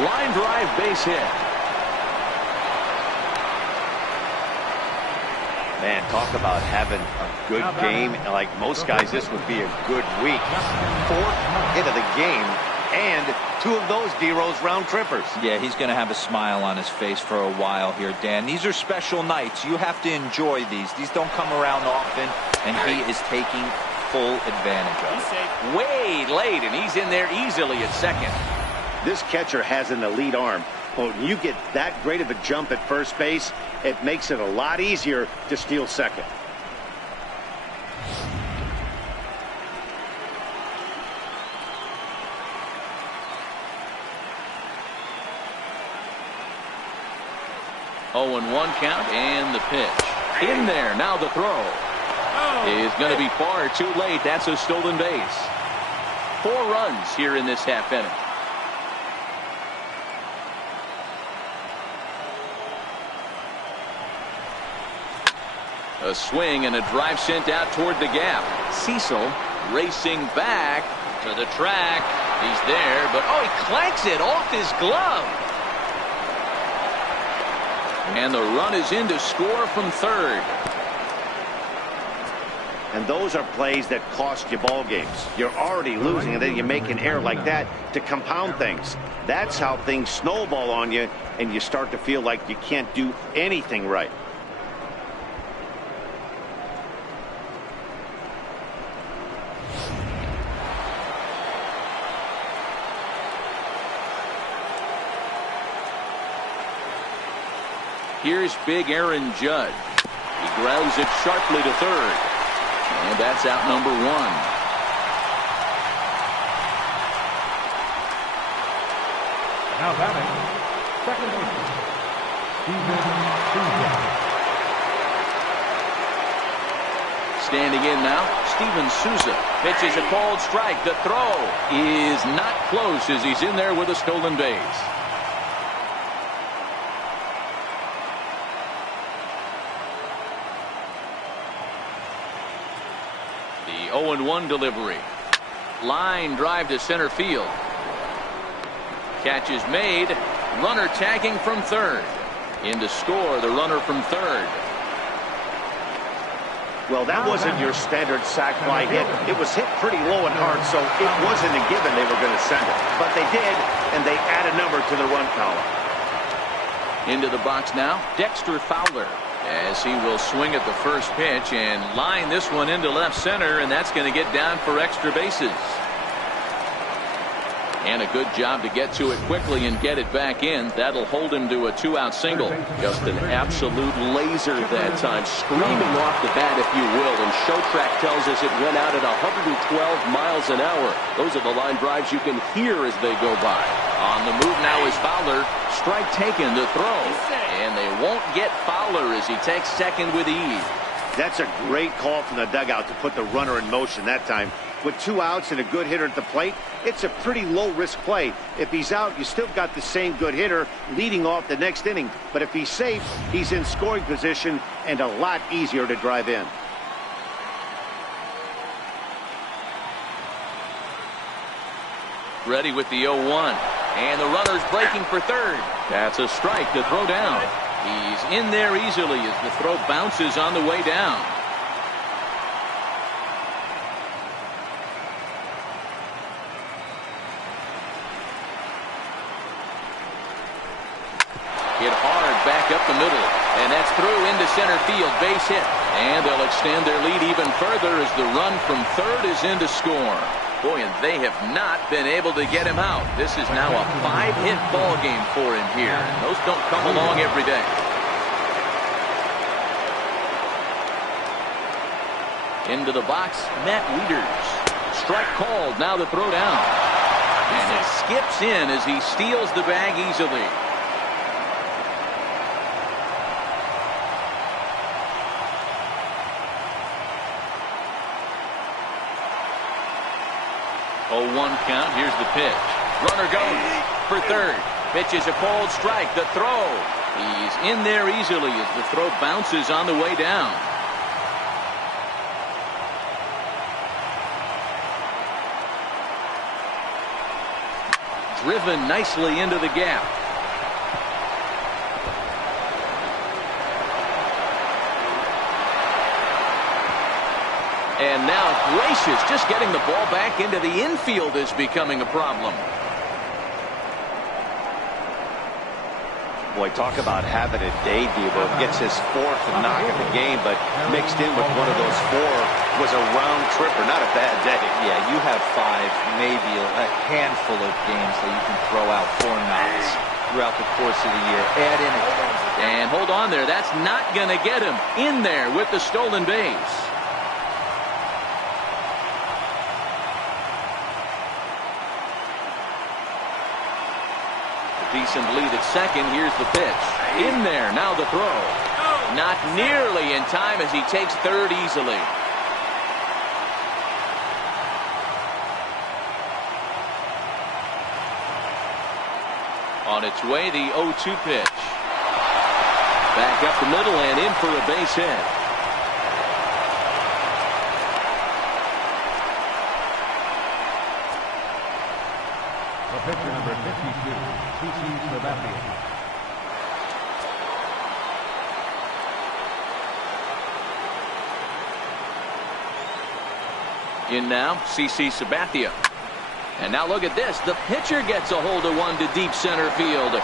Line drive, base hit. Man, talk about having a good game. Like most guys, this would be a good week. 4th hit of the game, and 2 of those D-Rose round trippers. Yeah, he's going to have a smile on his face for a while here, Dan. These are special nights. You have to enjoy these. These don't come around often, and he is taking full advantage of it. Way late, and he's in there easily at second. This catcher has an elite arm. When you get that great of a jump at first base, it makes it a lot easier to steal second. Oh, and 1 count, and the pitch. In there, now the throw. Is going to be far too late. That's a stolen base. 4 runs here in this half inning. A swing and a drive sent out toward the gap. Cecil racing back to the track. He's there, but oh, he clanks it off his glove. And the run is in to score from third. And those are plays that cost you ball games. You're already losing, and then you make an error like that to compound things. That's how things snowball on you, and you start to feel like you can't do anything right. Here's big Aaron Judge. He grounds it sharply to third. And that's out number 1. Now batting, second baseman, Steven Standing in now, Steven Souza. Pitches a called strike. The throw is not close as he's in there with a stolen base. The 0-1 delivery. Line drive to center field. Catch is made. Runner tagging from third. In to score the runner from third. Well, that wasn't your standard sac fly hit. It was hit pretty low and hard, so it wasn't a given they were going to send it. But they did, and they add a number to the run column. Into the box now, Dexter Fowler, as he will swing at the first pitch and line this one into left center, and that's going to get down for extra bases. And a good job to get to it quickly and get it back in. That'll hold him to a 2-out single. Just an absolute laser that time, screaming off the bat, if you will. And Showtrack tells us it went out at 112 miles an hour. Those are the line drives you can hear as they go by. On the move now is Fowler. Strike taken to throw. And they won't get Fowler as he takes second with ease. That's a great call from the dugout to put the runner in motion that time. With 2 outs and a good hitter at the plate, it's a pretty low-risk play. If he's out, you still got the same good hitter leading off the next inning. But if he's safe, he's in scoring position and a lot easier to drive in. Ready with the 0-1. And the runner's breaking for third. That's a strike to throw down. He's in there easily as the throw bounces on the way down. Hit hard back up the middle. And that's through into center field. Base hit. And they'll extend their lead even further as the run from third is in to score. Boy, and they have not been able to get him out. This is now a 5-hit ball game for him here. And those don't come along every day. Into the box, Matt Wieters. Strike called. Now the throw down. And it skips in as he steals the bag easily. Oh, 1 count. Here's the pitch. Runner goes for third. Pitch is a called strike. The throw. He's in there easily as the throw bounces on the way down. Driven nicely into the gap. And now gracious, just getting the ball back into the infield is becoming a problem. Boy, talk about having a day, Debo. Gets his 4th knock of the game, but mixed in with one of those 4 was a round tripper. Not a bad day. Yeah, you have 5, maybe a handful of games that you can throw out 4 knocks throughout the course of the year. Add in a and hold on there. That's not going to get him in there with the stolen base. Decent lead at second. Here's the pitch. In there. Now the throw. Not nearly in time as he takes third easily. On its way, the 0-2 pitch. Back up the middle and in for a base hit. The pitcher number 52, CC Sabathia. In now, CC Sabathia. And now look at this. The pitcher gets a hold of one to deep center field.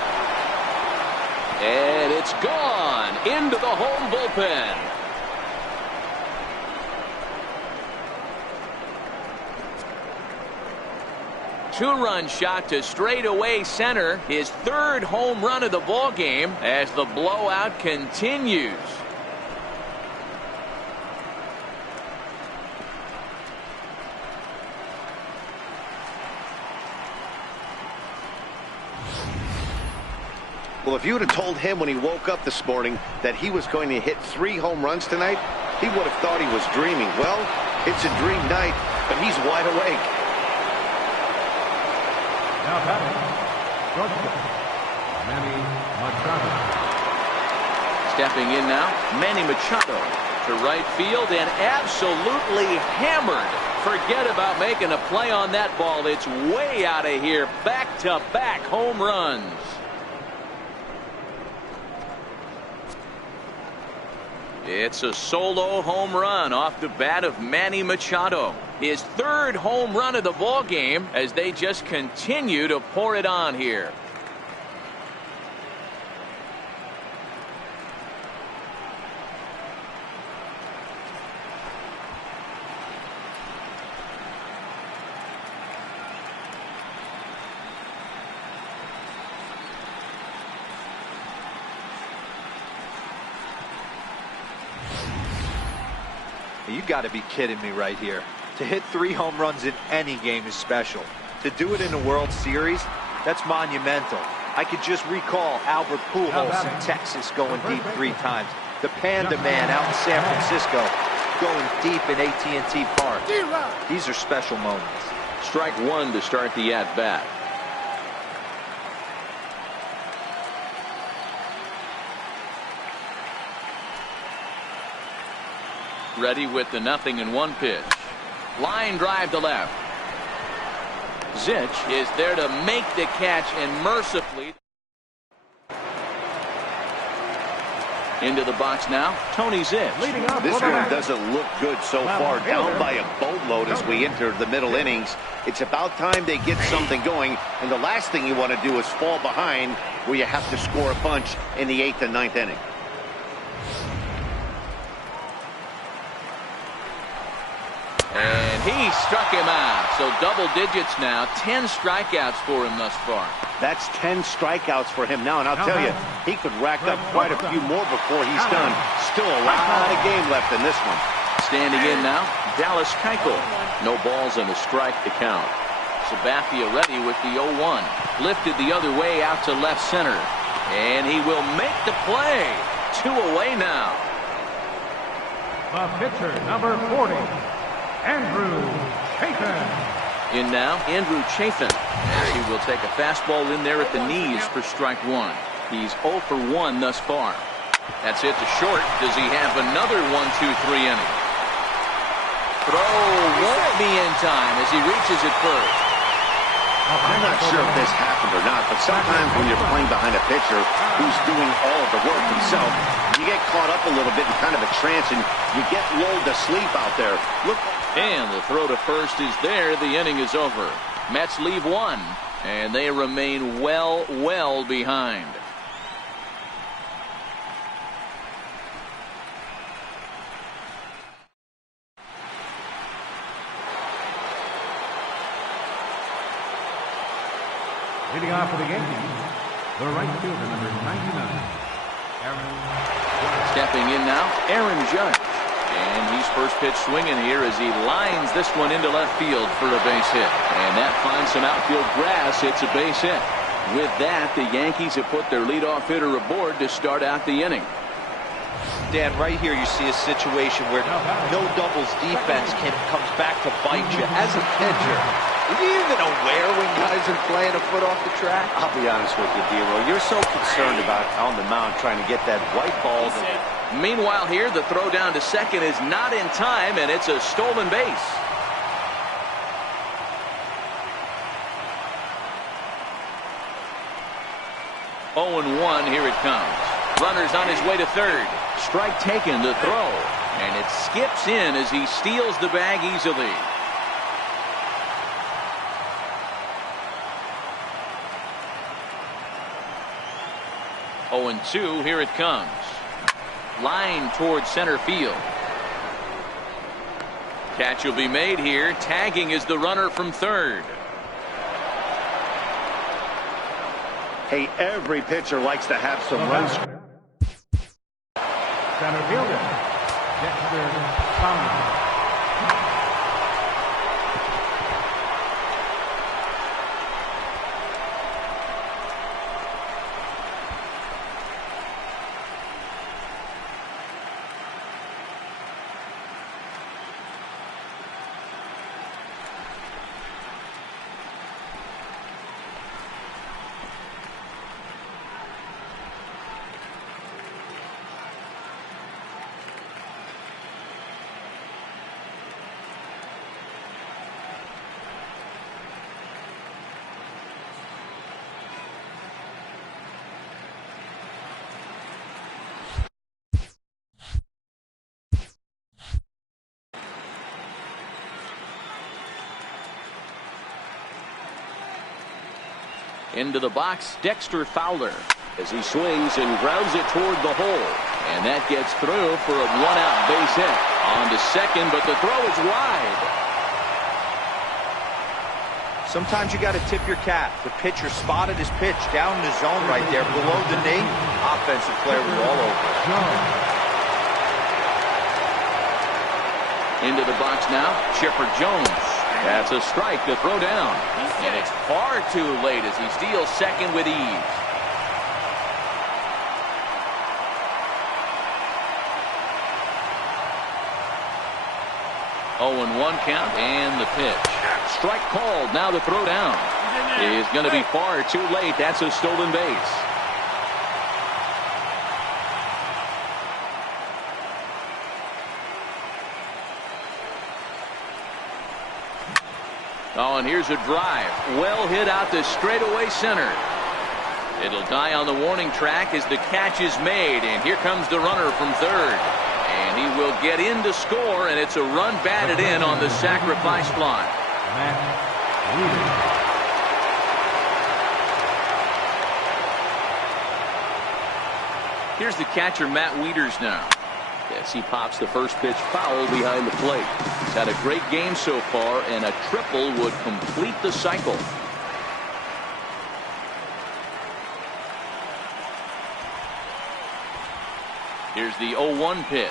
And it's gone into the home bullpen. Two-run shot to straightaway center. His 3rd home run of the ball game as the blowout continues. Well, if you would have told him when he woke up this morning that he was going to hit 3 home runs tonight, He would have thought he was dreaming. Well, it's a dream night, but he's wide awake. Now batting, shortstop, Manny Machado. Stepping in now, Manny Machado to right field and absolutely hammered. Forget about making a play on that ball. It's way out of here. Back-to-back home runs. It's a solo home run off the bat of Manny Machado. His third home run of the ball game as they just continue to pour it on here. You got to be kidding me right here. To hit 3 home runs in any game is special. To do it in a World Series, that's monumental. I could just recall Albert Pujols in Texas going deep 3 times. The Panda Man out in San Francisco going deep in AT&T Park. These are special moments. Strike one to start the at-bat. Ready with the 0-1 pitch. Line drive to left. Zitch is there to make the catch and mercifully into the box now. Tony Zitch. This one doesn't look good so far. Down by a boatload as we enter the middle innings. It's about time they get something going. And the last thing you want to do is fall behind where you have to score a bunch in the 8th and 9th inning. And he struck him out. So double digits now. 10 strikeouts for him thus far. That's 10 strikeouts for him now. And I'll tell you, he could rack up quite a few more before he's done. Still a lot of game left in this one. Standing in now, Dallas Keuchel. No balls and a strike to count. Sabathia ready with the 0-1. Lifted the other way out to left center. And he will make the play. 2 away now. The pitcher, number 40. Andrew Chafin. In now, Andrew Chafin. As he will take a fastball in there at the knees for strike one. He's 0 for 1 thus far. That's it to short. Does he have another 1-2-3 inning? Throw won't be in time as he reaches it first. I'm not sure if this happened or not, but sometimes when you're playing behind a pitcher who's doing all of the work himself, you get caught up a little bit in kind of a trance and you get lulled to sleep out there. Look. And the throw to first is there. The inning is over. Mets leave 1, and they remain well behind. Leading off for the Yankees, the right fielder, number 99, Aaron Judge. Stepping in now, Aaron Judge. And he's first pitch swinging here as he lines this one into left field for a base hit. And that finds some outfield grass. It's a base hit. With that, the Yankees have put their leadoff hitter aboard to start out the inning. Dan, right here you see a situation where no doubles defense comes back to bite you. As a pitcher, are you even aware when guys are playing a foot off the track? I'll be honest with you, D-Roll. You're so concerned about on the mound trying to get that white ball. Meanwhile here, the throw down to second is not in time, and it's a stolen base. Oh and 1, here it comes. Runner's on his way to third. Strike taken, the throw. And it skips in as he steals the bag easily. Oh and 2, here it comes. Line towards center field. Catch will be made here. Tagging is the runner from third. Hey, every pitcher likes to have some runs. Center fielder, Dexter Fowler. Into the box, Dexter Fowler, as he swings and grounds it toward the hole. And that gets through for a one-out base hit. On to second, but the throw is wide. Sometimes you got to tip your cap. The pitcher spotted his pitch down in the zone right there below the knee. Offensive player was all over it. Into the box now, Chipper Jones. That's a strike to throw down. And it's far too late as he steals second with ease. Oh, and 1 count, and the pitch. Strike called, now the throw down. Is going to be far too late. That's a stolen base. Oh, and here's a drive. Well hit out to straightaway center. It'll die on the warning track as the catch is made. And here comes the runner from third. And he will get in to score, and it's a run batted in on the sacrifice fly. Here's the catcher, Matt Wieters, now. As he pops the first pitch foul behind the plate. He's had a great game so far, and a triple would complete the cycle. Here's the 0-1 pitch.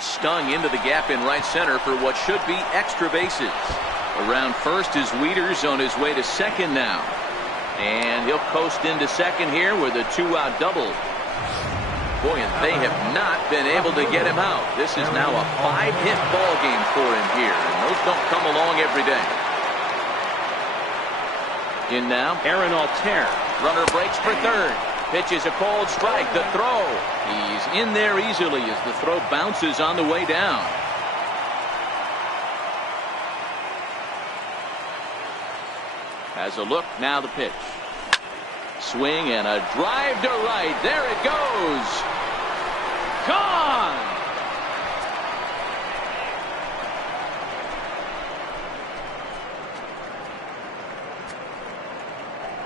Stung into the gap in right center for what should be extra bases. Around first is Wieters on his way to second now. And he'll coast into second here with a 2-out double. Boy, and they have not been able to get him out. This is now a 5-hit ball game for him here, and those don't come along every day. In now, Aaron Altair. Runner breaks for third. Pitches a cold strike. The throw. He's in there easily as the throw bounces on the way down. Has a look, now the pitch. Swing and a drive to right. There it goes. Gone.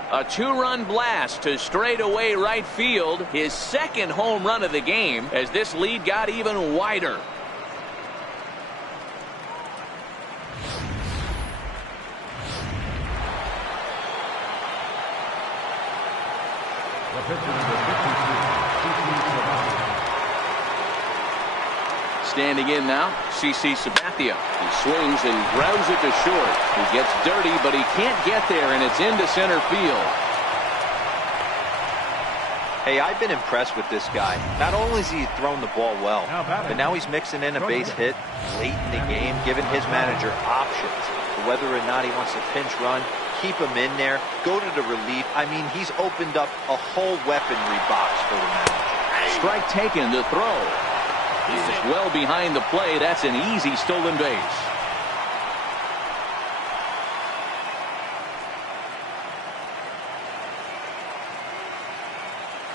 A 2-run blast to straightaway right field. His second home run of the game as this lead got even wider. Standing in now, CC Sabathia. He swings and grounds it to short. He gets dirty, but he can't get there, and it's into center field. Hey, I've been impressed with this guy. Not only has he thrown the ball well, but now he's mixing in a base hit late in the game, giving his manager options. Whether or not he wants to pinch run, keep him in there, go to the relief. I mean, he's opened up a whole weaponry box for the manager. Strike taken to throw. He's well behind the play. That's an easy stolen base.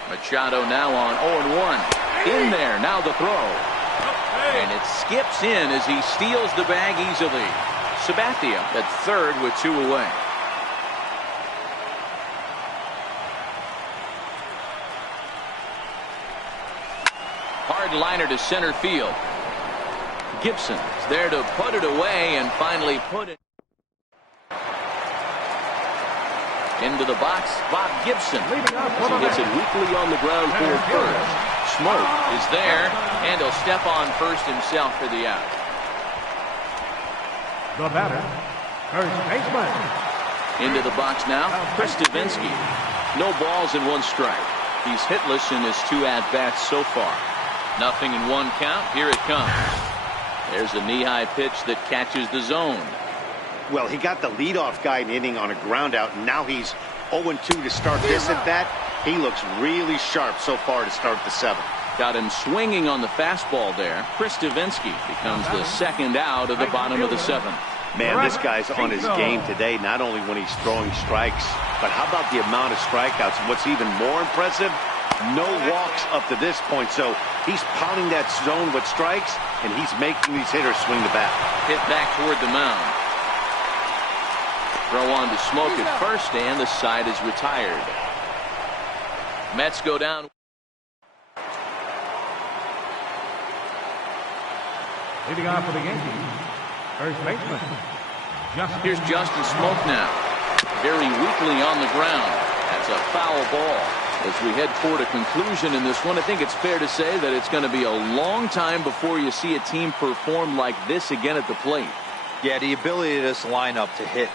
Machado now on 0-1. In there, now the throw. And it skips in as he steals the bag easily. Sabathia at third with 2 away. Hard liner to center field. Gibson's there to put it away and finally put it into the box. Bob Gibson. He gets it weakly on the ground toward first. Smoke is there, and he'll step on first himself for the out. The batter, first baseman. Into the box now, Chris Stavinsky. No balls and 1 strike. He's hitless in his 2 at-bats so far. Nothing in 1 count. Here it comes. There's a knee-high pitch that catches the zone. Well, he got the leadoff guy inning on a ground out, and now he's 0-2 to start this at bat. He looks really sharp so far to start the 7th. Got him swinging on the fastball there. Chris Stavinsky becomes the second out of the bottom of the 7th. Man, this guy's on his game today, not only when he's throwing strikes, but how about the amount of strikeouts? And what's even more impressive, no walks up to this point. So he's pounding that zone with strikes, and he's making these hitters swing the bat. Hit back toward the mound. Throw on to Smoke at first, and the side is retired. Mets go down. Leading off for the Yankees, first baseman. Here's Justin Smoke now. Very weakly on the ground. That's a foul ball. As we head toward a conclusion in this one, I think it's fair to say that it's going to be a long time before you see a team perform like this again at the plate. Yeah, the ability of this lineup to hit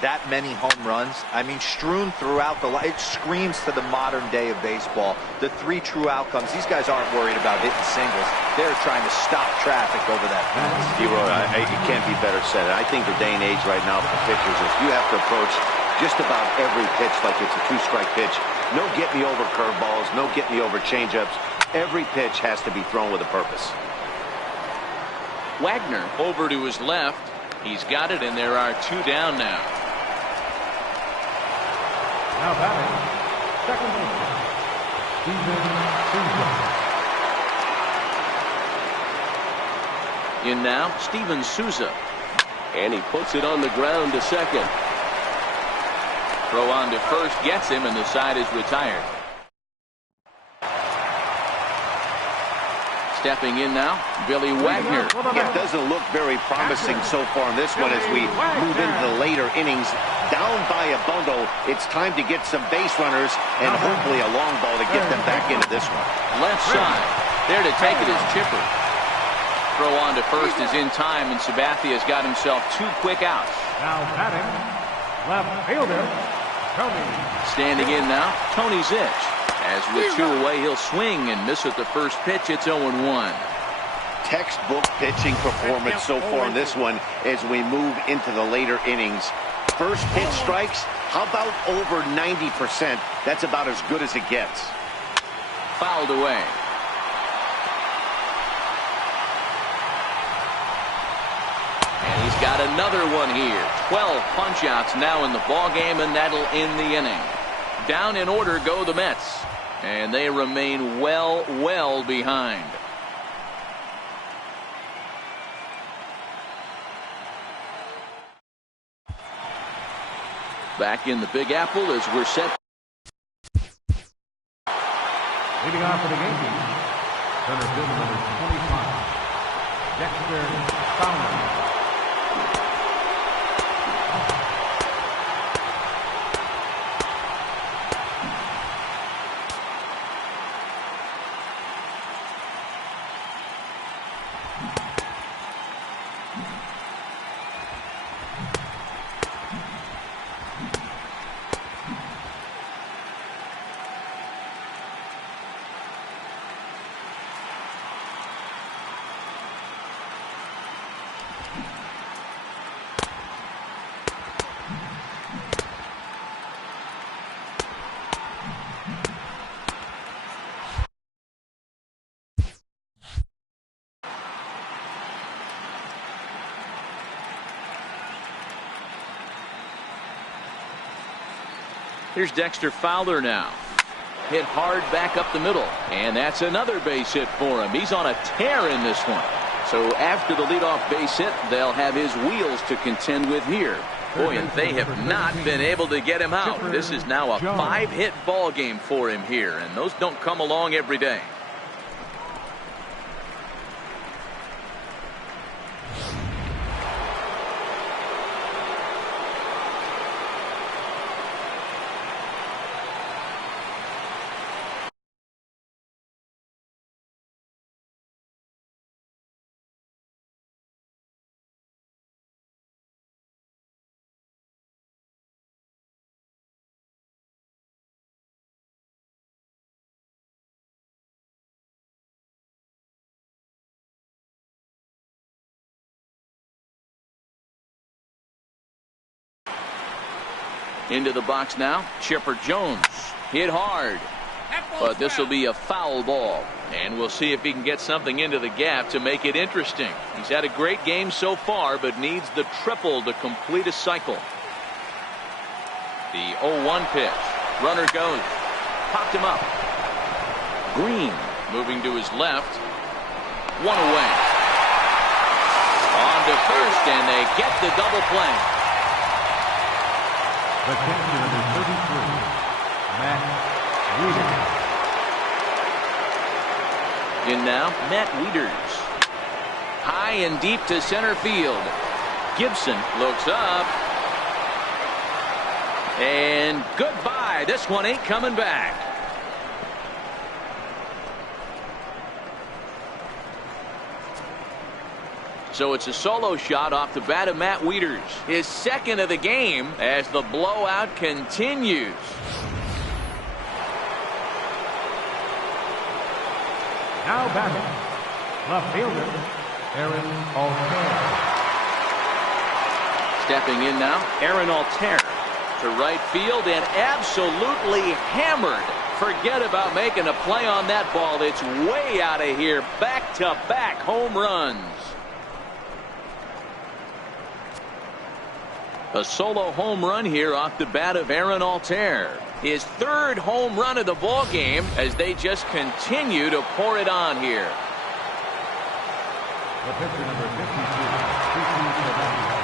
that many home runs, I mean, strewn throughout it screams to the modern day of baseball. The 3 true outcomes. These guys aren't worried about hitting singles. They're trying to stop traffic over that fence. It can't be better said. I think the day and age right now for pitchers is you have to approach just about every pitch like it's a 2-strike pitch. No get me over curveballs, no get me over changeups. Every pitch has to be thrown with a purpose. Wagner over to his left. He's got it, and there are 2 down now. Now batting, second baseman, Steven Souza. In now, Steven Souza. And he puts it on the ground to second. Throw on to first gets him, and the side is retired. Stepping in now, Billy Wagner. It doesn't look very promising so far in this one as we move into the later innings. Down by a bundle, it's time to get some base runners and hopefully a long ball to get them back into this one. Left side. There to take it is Chipper. Throw on to first is in time, and Sabathia's got himself 2 quick outs. Now batting, left fielder, Tony. Standing in now, Tony Zitch. As with 2 away, he'll swing and miss at the first pitch. It's 0-1. Textbook pitching performance so far in this one as we move into the later innings. First pitch strikes, how about over 90%? That's about as good as it gets. Fouled away. And he's got another one here. 12 punch-outs now in the ballgame, and that'll end the inning. Down in order go the Mets, and they remain well behind. Back in the Big Apple as we're set. Leading off for the Yankees, center fielder number 25, Dexter Fowler. Here's Dexter Fowler now. Hit hard back up the middle. And that's another base hit for him. He's on a tear in this one. So after the leadoff base hit, they'll have his wheels to contend with here. Boy, and they have not been able to get him out. This is now a 5-hit ball game for him here. And those don't come along every day. Into the box now, Chipper Jones. Hit hard. But this will be a foul ball. And we'll see if he can get something into the gap to make it interesting. He's had a great game so far, but needs the triple to complete a cycle. The 0-1 pitch. Runner goes. Popped him up. Green moving to his left. 1 away. On to first, and they get the double play. The catcher, number 33, Matt Wieters. In now, Matt Wieters. High and deep to center field. Gibson looks up. And goodbye. This one ain't coming back. So it's a solo shot off the bat of Matt Wieters. His second of the game as the blowout continues. Now batting, left fielder, Aaron Altair. Stepping in now, Aaron Altair to right field and absolutely hammered. Forget about making a play on that ball. It's way out of here. Back-to-back home runs. A solo home run here off the bat of Aaron Altair. His third home run of the ball game as they just continue to pour it on here. The pitcher, number 52, CC Sabathia.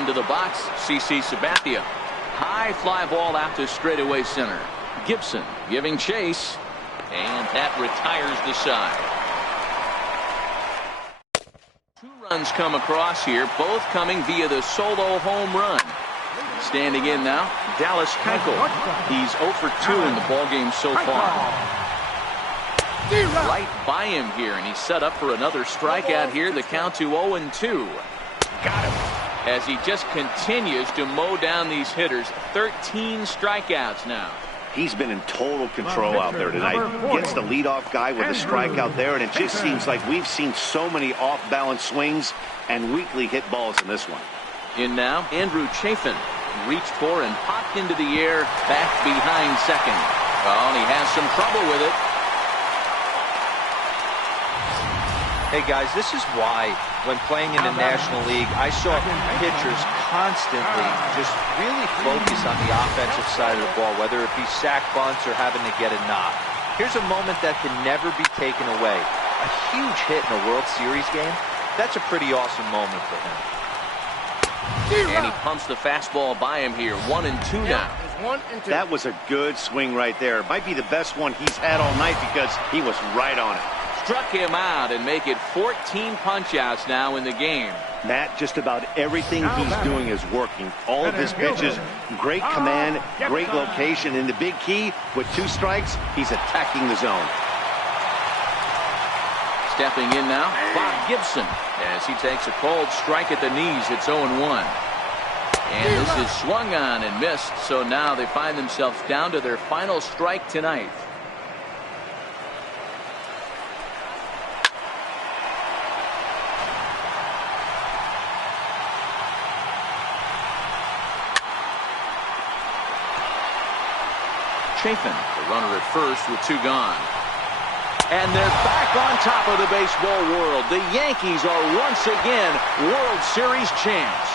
Into the box, CC Sabathia. High fly ball out to straightaway center. Gibson giving chase, and that retires the side. Two runs come across here, both coming via the solo home run. Standing in now, Dallas Keuchel. He's 0 for 2 in the ballgame so far. Right by him here, and he's set up for another strikeout here. The count to 0-2. Got him. As he just continues to mow down these hitters. 13 strikeouts now. He's been in total control out there tonight. Gets the leadoff guy with a strikeout there, and it just seems like we've seen so many off-balance swings and weakly hit balls in this one. In now, Andrew Chafin reached for and popped into the air back behind second. Well, and he has some trouble with it. Hey guys, this is why when playing in the National League, I saw pitchers constantly just really focus on the offensive side of the ball, whether it be sack bunts or having to get a knock. Here's a moment that can never be taken away. A huge hit in a World Series game. That's a pretty awesome moment for him. And he pumps the fastball by him here. 1-2 now. That was a good swing right there. Might be the best one he's had all night because he was right on it. Struck him out and make it 14 punch-outs now in the game. Matt, just about everything he's doing is working. All of his pitches, great command, great location. And the big key, with 2 strikes, he's attacking the zone. Stepping in now, Bob Gibson, as he takes a cold strike at the knees. It's 0-1. And this is swung on and missed, so now they find themselves down to their final strike tonight. Chafin, the runner at first with 2 gone. And they're back on top of the baseball world. The Yankees are once again World Series champs.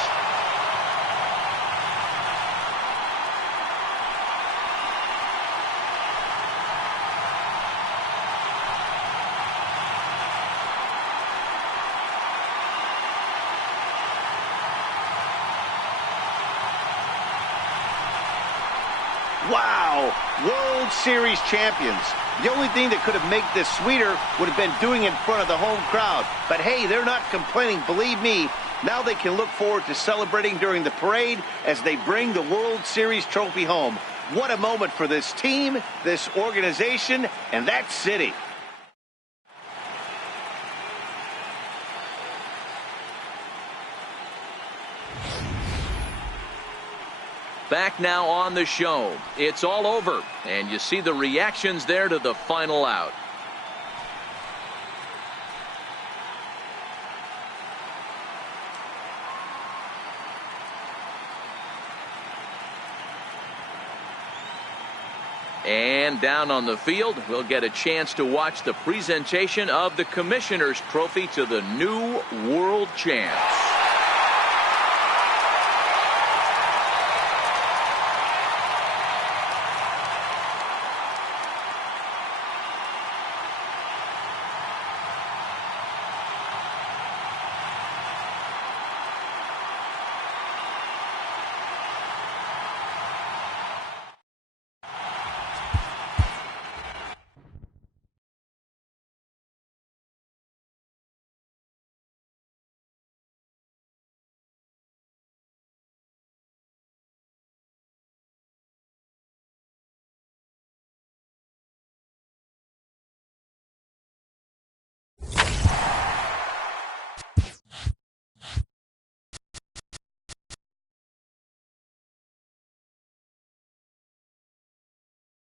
Wow! World Series champions. The only thing that could have made this sweeter would have been doing it in front of the home crowd. But hey, they're not complaining, believe me. Now they can look forward to celebrating during the parade as they bring the World Series trophy home. What a moment for this team, this organization, and that city. Back now on the show. It's all over, and you see the reactions there to the final out. And down on the field, we'll get a chance to watch the presentation of the Commissioner's Trophy to the new world champs.